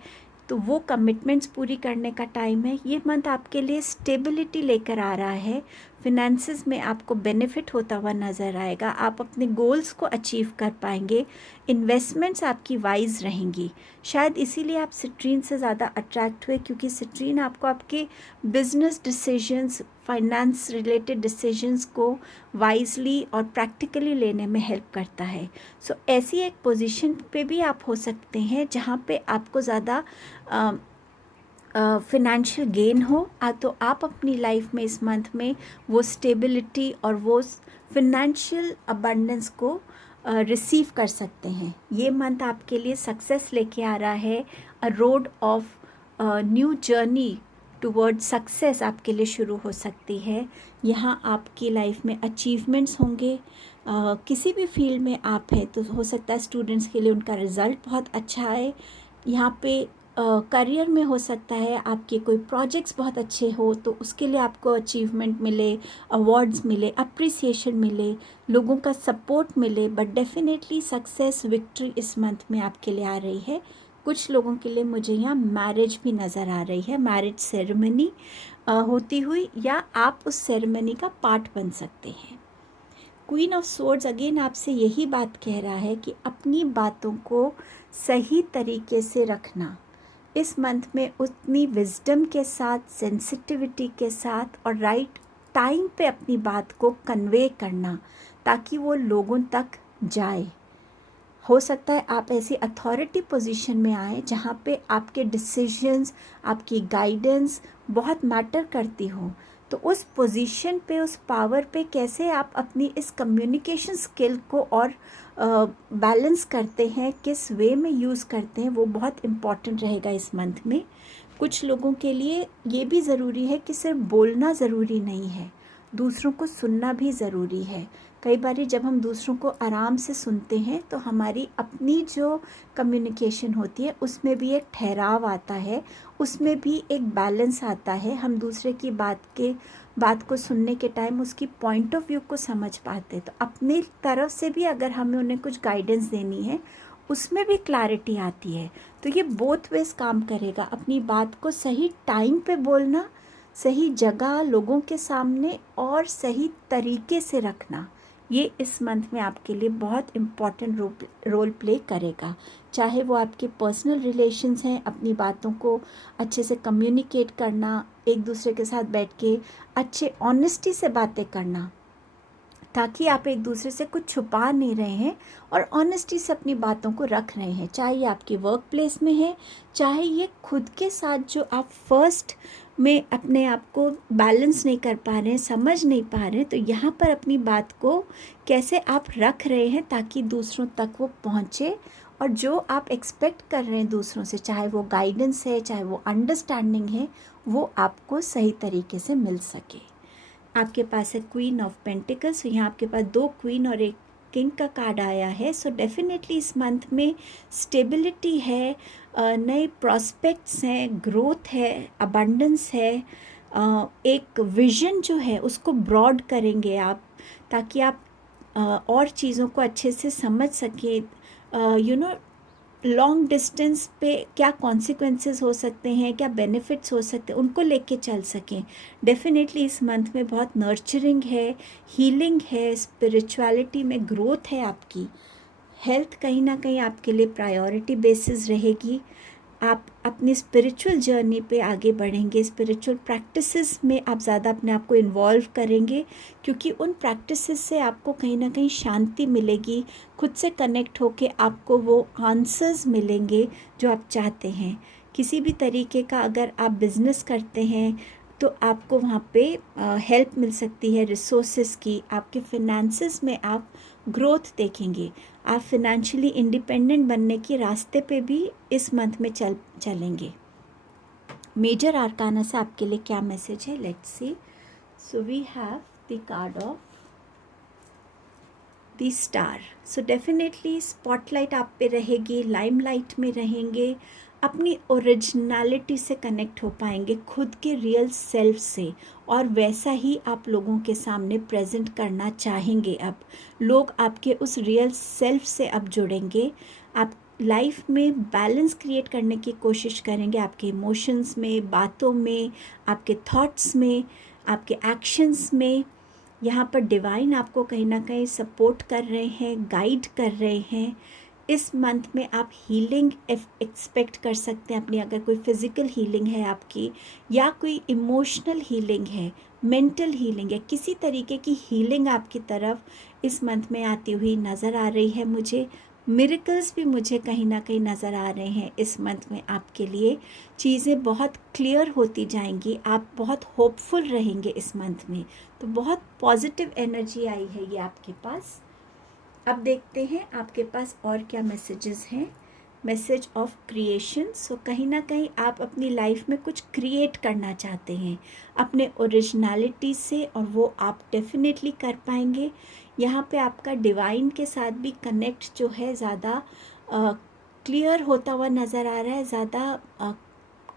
तो वो कमिटमेंट्स पूरी करने का टाइम है। ये मंथ आपके लिए स्टेबिलिटी लेकर आ रहा है, फिनेंसेस में आपको बेनिफिट होता हुआ नज़र आएगा, आप अपने गोल्स को अचीव कर पाएंगे, इन्वेस्टमेंट्स आपकी वाइज रहेंगी। शायद इसीलिए आप सिट्रीन से ज़्यादा अट्रैक्ट हुए, क्योंकि सिट्रीन आपको आपके business decisions, finance related decisions को वाइजली और प्रैक्टिकली लेने में हेल्प करता है। सो ऐसी एक पोजीशन पे भी आप हो सकते हैं जहाँ पे आपको ज़्यादा फिनेंशियल गेन हो तो आप अपनी लाइफ में इस मंथ में वो स्टेबिलिटी और वो फिनेंशियल अबंडेंस को रिसीव कर सकते हैं। ये मंथ आपके लिए सक्सेस लेके आ रहा है। A road of new journey toward success आपके लिए शुरू हो सकती है। यहाँ आपकी लाइफ में अचीवमेंट्स होंगे। किसी भी फील्ड में आप हैं तो हो सकता है स्टूडेंट्स के लिए उनका रिज़ल्ट बहुत अच्छा है। यहाँ पे करियर में हो सकता है आपके कोई प्रोजेक्ट्स बहुत अच्छे हो तो उसके लिए आपको अचीवमेंट मिले, अवार्ड्स मिले, अप्रिसिएशन मिले, लोगों का सपोर्ट मिले। बट डेफिनेटली सक्सेस, विक्ट्री इस मंथ में आपके लिए आ रही है। कुछ लोगों के लिए मुझे यहाँ मैरिज भी नज़र आ रही है, मैरिज सेरेमनी होती हुई, या आप उस सेरेमनी का पार्ट बन सकते हैं। क्वीन ऑफ सोर्ड्स अगेन आपसे यही बात कह रहा है कि अपनी बातों को सही तरीके से रखना। इस मंथ में उतनी विजडम के साथ, सेंसिटिविटी के साथ और राइट टाइम पे अपनी बात को कन्वे करना ताकि वो लोगों तक जाए। हो सकता है आप ऐसी अथॉरिटी पोजीशन में आए जहाँ पे आपके डिसीजंस, आपकी गाइडेंस बहुत मैटर करती हो। तो उस पोजीशन पे, उस पावर पे कैसे आप अपनी इस कम्युनिकेशन स्किल को और बैलेंस करते हैं, किस वे में यूज़ करते हैं, वो बहुत इम्पॉर्टेंट रहेगा इस मंथ में। कुछ लोगों के लिए ये भी ज़रूरी है कि सिर्फ बोलना ज़रूरी नहीं है, दूसरों को सुनना भी ज़रूरी है। कई बार जब हम दूसरों को आराम से सुनते हैं तो हमारी अपनी जो कम्युनिकेशन होती है उसमें भी एक ठहराव आता है, उसमें भी एक बैलेंस आता है। हम दूसरे की बात को सुनने के टाइम उसकी पॉइंट ऑफ व्यू को समझ पाते। तो अपनी तरफ से भी अगर हमें उन्हें कुछ गाइडेंस देनी है उसमें भी क्लैरिटी आती है। तो ये बोथ वेज काम करेगा। अपनी बात को सही टाइम पे बोलना, सही जगह लोगों के सामने और सही तरीके से रखना, ये इस मंथ में आपके लिए बहुत इम्पॉर्टेंट रोल प्ले करेगा। चाहे वो आपके पर्सनल रिलेशंस हैं, अपनी बातों को अच्छे से कम्युनिकेट करना, एक दूसरे के साथ बैठ के अच्छे ऑनेस्टी से बातें करना ताकि आप एक दूसरे से कुछ छुपा नहीं रहे हैं और ऑनेस्टी से अपनी बातों को रख रहे हैं। चाहे ये आपके वर्क प्लेस में है, चाहे ये खुद के साथ जो आप फर्स्ट में अपने आप को बैलेंस नहीं कर पा रहे हैं, समझ नहीं पा रहे हैं, तो यहाँ पर अपनी बात को कैसे आप रख रहे हैं ताकि दूसरों तक वो पहुँचे और जो आप एक्सपेक्ट कर रहे हैं दूसरों से, चाहे वो गाइडेंस है, चाहे वो अंडरस्टैंडिंग है, वो आपको सही तरीके से मिल सके। आपके पास है क्वीन ऑफ पेंटिकल्स। यहाँ आपके पास 2 क्वीन और 1 किंग का कार्ड आया है। सो डेफिनेटली इस मंथ में स्टेबिलिटी है, नए प्रॉस्पेक्ट्स हैं, ग्रोथ है, अबंडेंस है। एक विजन जो है उसको ब्रॉड करेंगे आप ताकि आप और चीज़ों को अच्छे से समझ सकें। लॉन्ग डिस्टेंस पे क्या कॉन्सिक्वेंसेस हो सकते हैं, क्या बेनिफिट्स हो सकते हैं, उनको लेके चल सकें। डेफिनेटली इस मंथ में बहुत नर्चरिंग है, हीलिंग है, स्पिरिचुअलिटी में ग्रोथ है आपकी। हेल्थ कहीं ना कहीं आपके लिए प्रायोरिटी बेसिस रहेगी। आप अपनी स्पिरिचुअल जर्नी पे आगे बढ़ेंगे, स्पिरिचुअल प्रैक्टिसेस में आप ज़्यादा अपने आप को इन्वॉल्व करेंगे क्योंकि उन प्रैक्टिसेस से आपको कहीं ना कहीं शांति मिलेगी, खुद से कनेक्ट होके आपको वो आंसर्स मिलेंगे जो आप चाहते हैं। किसी भी तरीके का अगर आप बिज़नेस करते हैं तो आपको वहाँ पे हेल्प मिल सकती है रिसोर्सेज की। आपके फिनेंसेस में आप ग्रोथ देखेंगे। आप फिनेंशियली इंडिपेंडेंट बनने के रास्ते पे भी इस मंथ में चलेंगे। मेजर आर्काना से आपके लिए क्या मैसेज है, let's see. So we have the card of the star. So definitely spotlight आप पे रहेगी, लाइमलाइट में रहेंगे, अपनी ओरिजिनलिटी से कनेक्ट हो पाएंगे, खुद के रियल सेल्फ से, और वैसा ही आप लोगों के सामने प्रेजेंट करना चाहेंगे। अब लोग आपके उस रियल सेल्फ से अब जुड़ेंगे। आप लाइफ में बैलेंस क्रिएट करने की कोशिश करेंगे, आपके इमोशंस में, बातों में, आपके थॉट्स में, आपके एक्शंस में। यहाँ पर डिवाइन आपको कहीं ना कहीं सपोर्ट कर रहे हैं, गाइड कर रहे हैं। इस मंथ में आप हीलिंग एक्सपेक्ट कर सकते हैं अपनी, अगर कोई फिज़िकल हीलिंग है आपकी, या कोई इमोशनल हीलिंग है, मेंटल हीलिंग है, किसी तरीके की हीलिंग आपकी तरफ इस मंथ में आती हुई नज़र आ रही है मुझे। मिरेकल्स भी मुझे कहीं ना कहीं नज़र आ रहे हैं इस मंथ में आपके लिए। चीज़ें बहुत क्लियर होती जाएंगी, आप बहुत होपफुल रहेंगे इस मंथ में। तो बहुत पॉजिटिव एनर्जी आई है ये आपके पास। अब देखते हैं आपके पास और क्या मैसेजेस हैं। Message of creation. सो कहीं ना कहीं आप अपनी लाइफ में कुछ क्रिएट करना चाहते हैं अपने ओरिजिनलिटी से, और वो आप डेफिनेटली कर पाएंगे। यहाँ पे आपका डिवाइन के साथ भी कनेक्ट जो है ज़्यादा क्लियर होता हुआ नज़र आ रहा है। ज़्यादा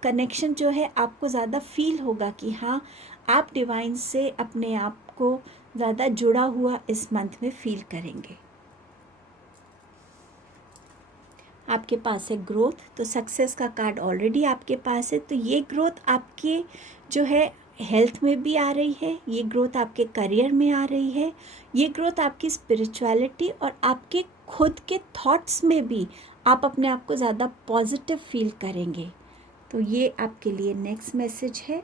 कनेक्शन जो है आपको ज़्यादा फील होगा कि हाँ, आप डिवाइन से अपने आप को ज़्यादा जुड़ा हुआ इस मंथ में फील करेंगे। आपके पास है ग्रोथ, तो सक्सेस का कार्ड ऑलरेडी आपके पास है। तो ये ग्रोथ आपके जो है हेल्थ में भी आ रही है, ये ग्रोथ आपके करियर में आ रही है, ये ग्रोथ आपकी स्पिरिचुअलिटी और आपके खुद के थॉट्स में भी आप अपने आप को ज़्यादा पॉजिटिव फील करेंगे। तो ये आपके लिए नेक्स्ट मैसेज है।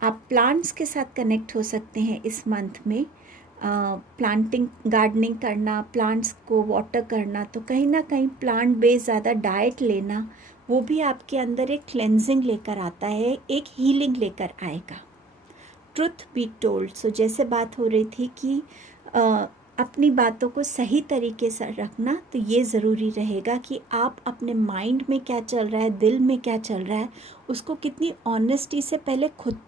आप प्लांट्स के साथ कनेक्ट हो सकते हैं इस मंथ में। प्लांटिंग, गार्डनिंग करना, प्लांट्स को वाटर करना, तो कहीं ना कहीं प्लांट बेस्ड ज़्यादा डाइट लेना, वो भी आपके अंदर एक क्लेंजिंग लेकर आता है, एक हीलिंग लेकर आएगा। Truth be told. सो जैसे बात हो रही थी कि अपनी बातों को सही तरीके से रखना, तो ये ज़रूरी रहेगा कि आप अपने माइंड में क्या चल रहा है, दिल में क्या चल रहा है, उसको कितनी ऑनेस्टी से पहले खुद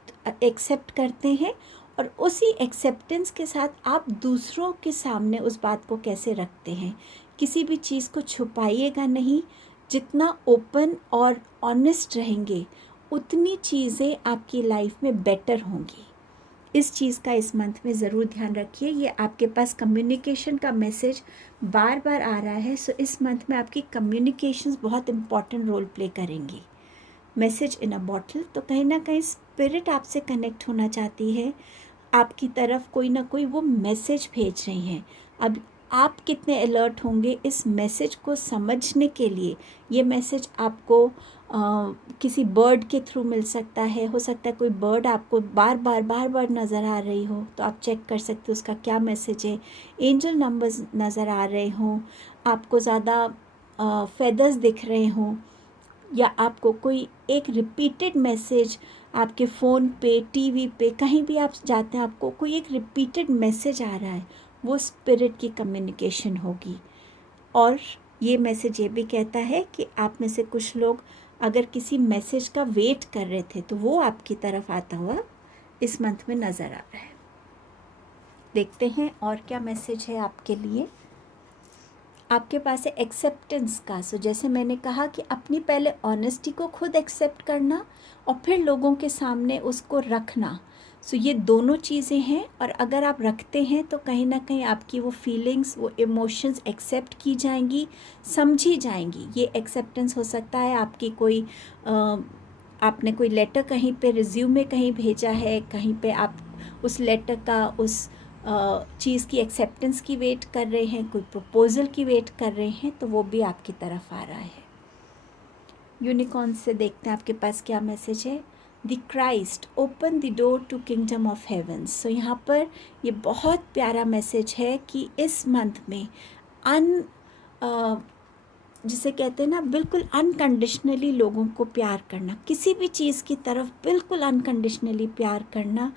एक्सेप्ट करते हैं, और उसी एक्सेप्टेंस के साथ आप दूसरों के सामने उस बात को कैसे रखते हैं। किसी भी चीज़ को छुपाइएगा नहीं। जितना ओपन और ऑनेस्ट रहेंगे, उतनी चीज़ें आपकी लाइफ में बेटर होंगी। इस चीज़ का इस मंथ में ज़रूर ध्यान रखिए। ये आपके पास कम्युनिकेशन का मैसेज बार बार आ रहा है। सो इस मंथ में आपकी कम्युनिकेशंस बहुत इम्पॉर्टेंट रोल प्ले करेंगी। Message in a bottle. तो कहीं ना कहीं स्पिरिट आपसे कनेक्ट होना चाहती है, आपकी तरफ कोई ना कोई वो मैसेज भेज रही हैं। अब आप कितने अलर्ट होंगे इस मैसेज को समझने के लिए। ये मैसेज आपको किसी बर्ड के थ्रू मिल सकता है। हो सकता है कोई बर्ड आपको बार बार नज़र आ रही हो, तो आप चेक कर सकते हो उसका क्या मैसेज है। एंजल नंबर्स नज़र आ रहे हों, आपको ज़्यादा फेदर्स दिख रहे हों, या आपको कोई एक रिपीटेड मैसेज आपके फ़ोन पे, टीवी पे, कहीं भी आप जाते हैं, आपको कोई एक रिपीटेड मैसेज आ रहा है, वो स्पिरिट की कम्युनिकेशन होगी। और ये मैसेज ये भी कहता है कि आप में से कुछ लोग अगर किसी मैसेज का वेट कर रहे थे, तो वो आपकी तरफ आता हुआ इस मंथ में नज़र आ रहा है। देखते हैं और क्या मैसेज है आपके लिए। आपके पास है एक्सेप्टेंस का। सो जैसे मैंने कहा कि अपनी पहले ऑनेस्टी को खुद एक्सेप्ट करना और फिर लोगों के सामने उसको रखना। सो ये दोनों चीज़ें हैं, और अगर आप रखते हैं तो कहीं ना कहीं आपकी वो फीलिंग्स, वो इमोशंस एक्सेप्ट की जाएंगी, समझी जाएंगी। ये एक्सेप्टेंस हो सकता है आपकी कोई आपने कोई लेटर कहीं पे, रिज्यूमे कहीं भेजा है, कहीं पे आप उस लेटर का, उस चीज़ की एक्सेप्टेंस की वेट कर रहे हैं, कोई प्रपोज़ल की वेट कर रहे हैं, तो वो भी आपकी तरफ आ रहा है। यूनिकॉर्न से देखते हैं आपके पास क्या मैसेज है। The Christ open the door to kingdom of heavens. So यहाँ पर ये बहुत प्यारा मैसेज है कि इस मंथ में जिसे कहते हैं ना, बिल्कुल अनकंडीशनली लोगों को प्यार करना, किसी भी चीज़ की तरफ बिल्कुल अनकंडीशनली प्यार करना।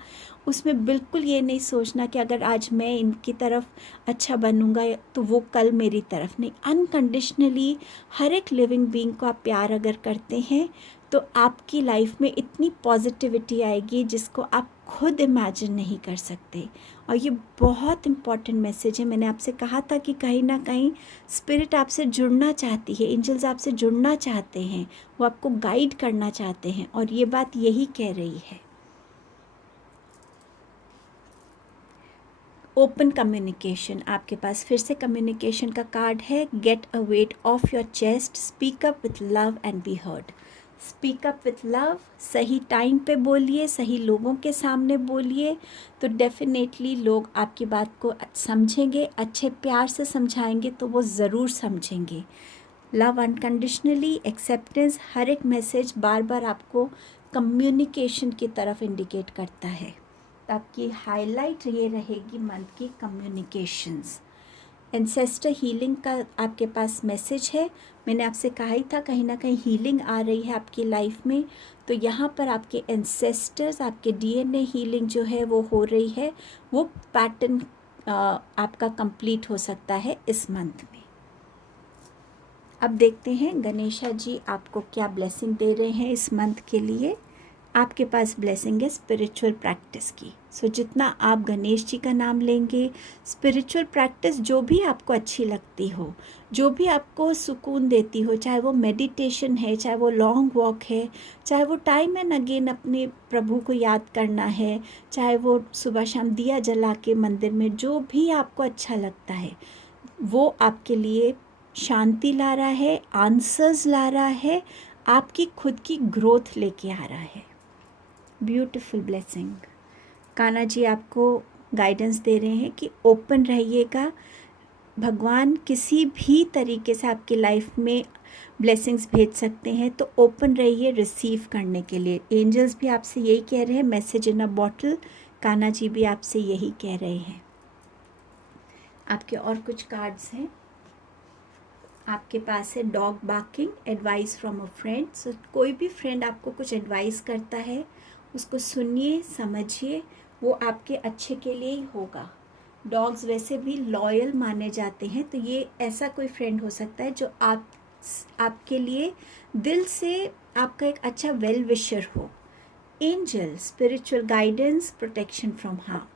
उसमें बिल्कुल ये नहीं सोचना कि अगर आज मैं इनकी तरफ अच्छा बनूंगा तो वो कल मेरी तरफ नहीं। अनकंडीशनली हर एक लिविंग बीइंग को आप प्यार अगर करते हैं, तो आपकी लाइफ में इतनी पॉजिटिविटी आएगी जिसको आप खुद इमेजिन नहीं कर सकते। और ये बहुत इम्पॉर्टेंट मैसेज है। मैंने आपसे कहा था कि कहीं ना कहीं स्पिरिट आपसे जुड़ना चाहती है, एंजल्स आपसे जुड़ना चाहते हैं, वो आपको गाइड करना चाहते हैं, और ये बात यही कह रही है। ओपन कम्युनिकेशन, आपके पास फिर से कम्युनिकेशन का कार्ड है। Get a weight of your chest, speak up with love and be heard. Speak up with love, सही टाइम पे बोलिए, सही लोगों के सामने बोलिए, तो डेफिनेटली लोग आपकी बात को समझेंगे। अच्छे प्यार से समझाएंगे तो वो ज़रूर समझेंगे। लव अनकंडीशनली, एक्सेप्टेंस, हर एक मैसेज बार बार आपको कम्युनिकेशन की तरफ इंडिकेट करता है। तो आपकी हाईलाइट ये रहेगी मंथ की कम्युनिकेशंस। एंसेस्टर हीलिंग का आपके पास मैसेज है। मैंने आपसे कहा ही था कहीं ना कहीं हीलिंग आ रही है आपकी लाइफ में, तो यहाँ पर आपके एंसेस्टर्स, आपके डीएनए हीलिंग जो है वो हो रही है। वो पैटर्न आपका कंप्लीट हो सकता है इस मंथ में। अब देखते हैं गणेशा जी आपको क्या ब्लेसिंग दे रहे हैं इस मंथ के लिए। आपके पास ब्लेसिंग है स्पिरिचुअल प्रैक्टिस की। सो जितना आप गणेश जी का नाम लेंगे, स्पिरिचुअल प्रैक्टिस जो भी आपको अच्छी लगती हो, जो भी आपको सुकून देती हो, चाहे वो मेडिटेशन है, चाहे वो लॉन्ग वॉक है, चाहे वो टाइम एंड अगेन अपने प्रभु को याद करना है, चाहे वो सुबह शाम दिया जला के मंदिर में, जो भी आपको अच्छा लगता है वो आपके लिए शांति ला रहा है, आंसर्स ला रहा है, आपकी खुद की ग्रोथ लेके आ रहा है। Beautiful blessing. कान्हा जी आपको गाइडेंस दे रहे हैं कि ओपन रहिएगा। भगवान किसी भी तरीके से आपकी लाइफ में ब्लेसिंग्स भेज सकते हैं, तो ओपन रहिए रिसीव करने के लिए। एंजल्स भी आपसे यही कह रहे हैं, message in a bottle. Kanha ji भी आपसे यही कह रहे हैं। आपके और कुछ कार्ड्स हैं। आपके पास है dog barking, advice from a friend. So कोई भी फ्रेंड आपको कुछ एडवाइस करता है, उसको सुनिए, समझिए, वो आपके अच्छे के लिए ही होगा। डॉग्स वैसे भी लॉयल माने जाते हैं, तो ये ऐसा कोई फ्रेंड हो सकता है जो आपके लिए दिल से आपका एक अच्छा वेल विशर हो। Angel, spiritual guidance, protection from harm.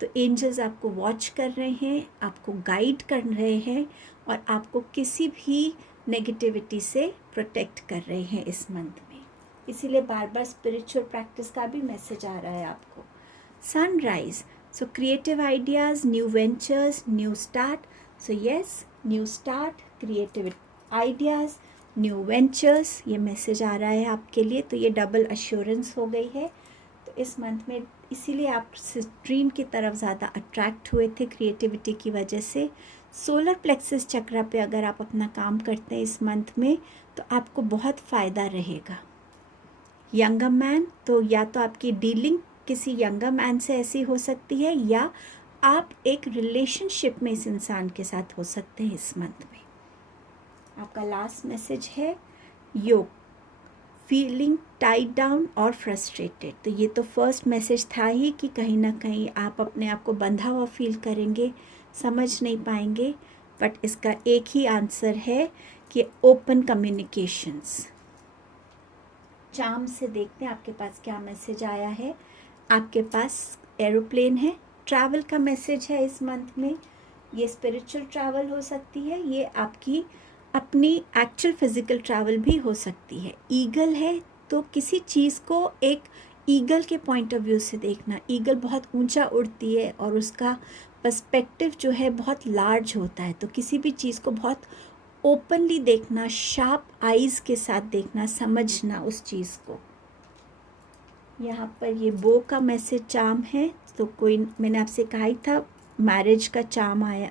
तो एंजल्स आपको वॉच कर रहे हैं, आपको गाइड कर रहे हैं और आपको किसी भी नेगेटिविटी से प्रोटेक्ट कर रहे हैं इस मंथ में। इसीलिए बार बार स्पिरिचुअल प्रैक्टिस का भी मैसेज आ रहा है आपको। Sunrise, so creative ideas, new ventures, new start. So yes, new start, creative ideas, new ventures, ये मैसेज आ रहा है आपके लिए। तो ये डबल अश्योरेंस हो गई है। तो इस मंथ में इसीलिए आप स्ट्रीम की तरफ ज़्यादा अट्रैक्ट हुए थे क्रिएटिविटी की वजह से। सोलर प्लेक्सस चक्र पे अगर आप अपना काम करते हैं इस मंथ में, तो आपको बहुत फ़ायदा रहेगा। यंगर मैन, तो या तो आपकी डीलिंग किसी यंगर मैन से ऐसी हो सकती है, या आप एक रिलेशनशिप में इस इंसान के साथ हो सकते हैं इस मंथ में। आपका लास्ट मैसेज है योग, फीलिंग टाइड डाउन और फ्रस्ट्रेटेड। तो ये तो फर्स्ट मैसेज था ही कि कहीं ना कहीं आप अपने आप को बंधा हुआ फील करेंगे, समझ नहीं पाएंगे। बट इसका एक ही आंसर है कि ओपन कम्युनिकेशंस। चार्म से देखते हैं आपके पास क्या मैसेज आया है। आपके पास एरोप्लेन है, ट्रैवल का मैसेज है इस मंथ में। ये स्पिरिचुअल ट्रैवल हो सकती है, ये आपकी अपनी एक्चुअल फिजिकल ट्रैवल भी हो सकती है। ईगल है, तो किसी चीज़ को एक ईगल के पॉइंट ऑफ व्यू से देखना। ईगल बहुत ऊंचा उड़ती है और उसका पर्सपेक्टिव जो है बहुत लार्ज होता है, तो किसी भी चीज़ को बहुत ओपनली देखना, शार्प आइज़ के साथ देखना, समझना उस चीज़ को। यहाँ पर ये बो का मैसेज चार्म है, तो कोई, मैंने आपसे कहा ही था मैरिज का चार्म आया,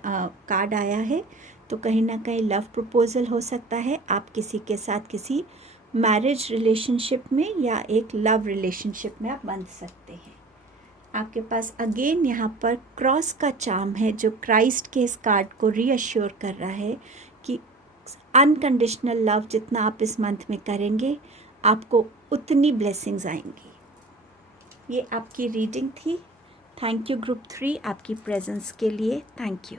कार्ड आया है, तो कहीं ना कहीं लव प्रपोजल हो सकता है। आप किसी के साथ किसी मैरिज रिलेशनशिप में या एक लव रिलेशनशिप में आप बंध सकते हैं। आपके पास अगेन यहाँ पर क्रॉस का चार्म है, जो क्राइस्ट के इस कार्ड को रीअश्योर कर रहा है कि अनकंडीशनल लव जितना आप इस मंथ में करेंगे, आपको उतनी ब्लेसिंग्स आएंगी। ये आपकी रीडिंग थी। थैंक यू ग्रुप 3 आपकी प्रेजेंस के लिए। Thank you.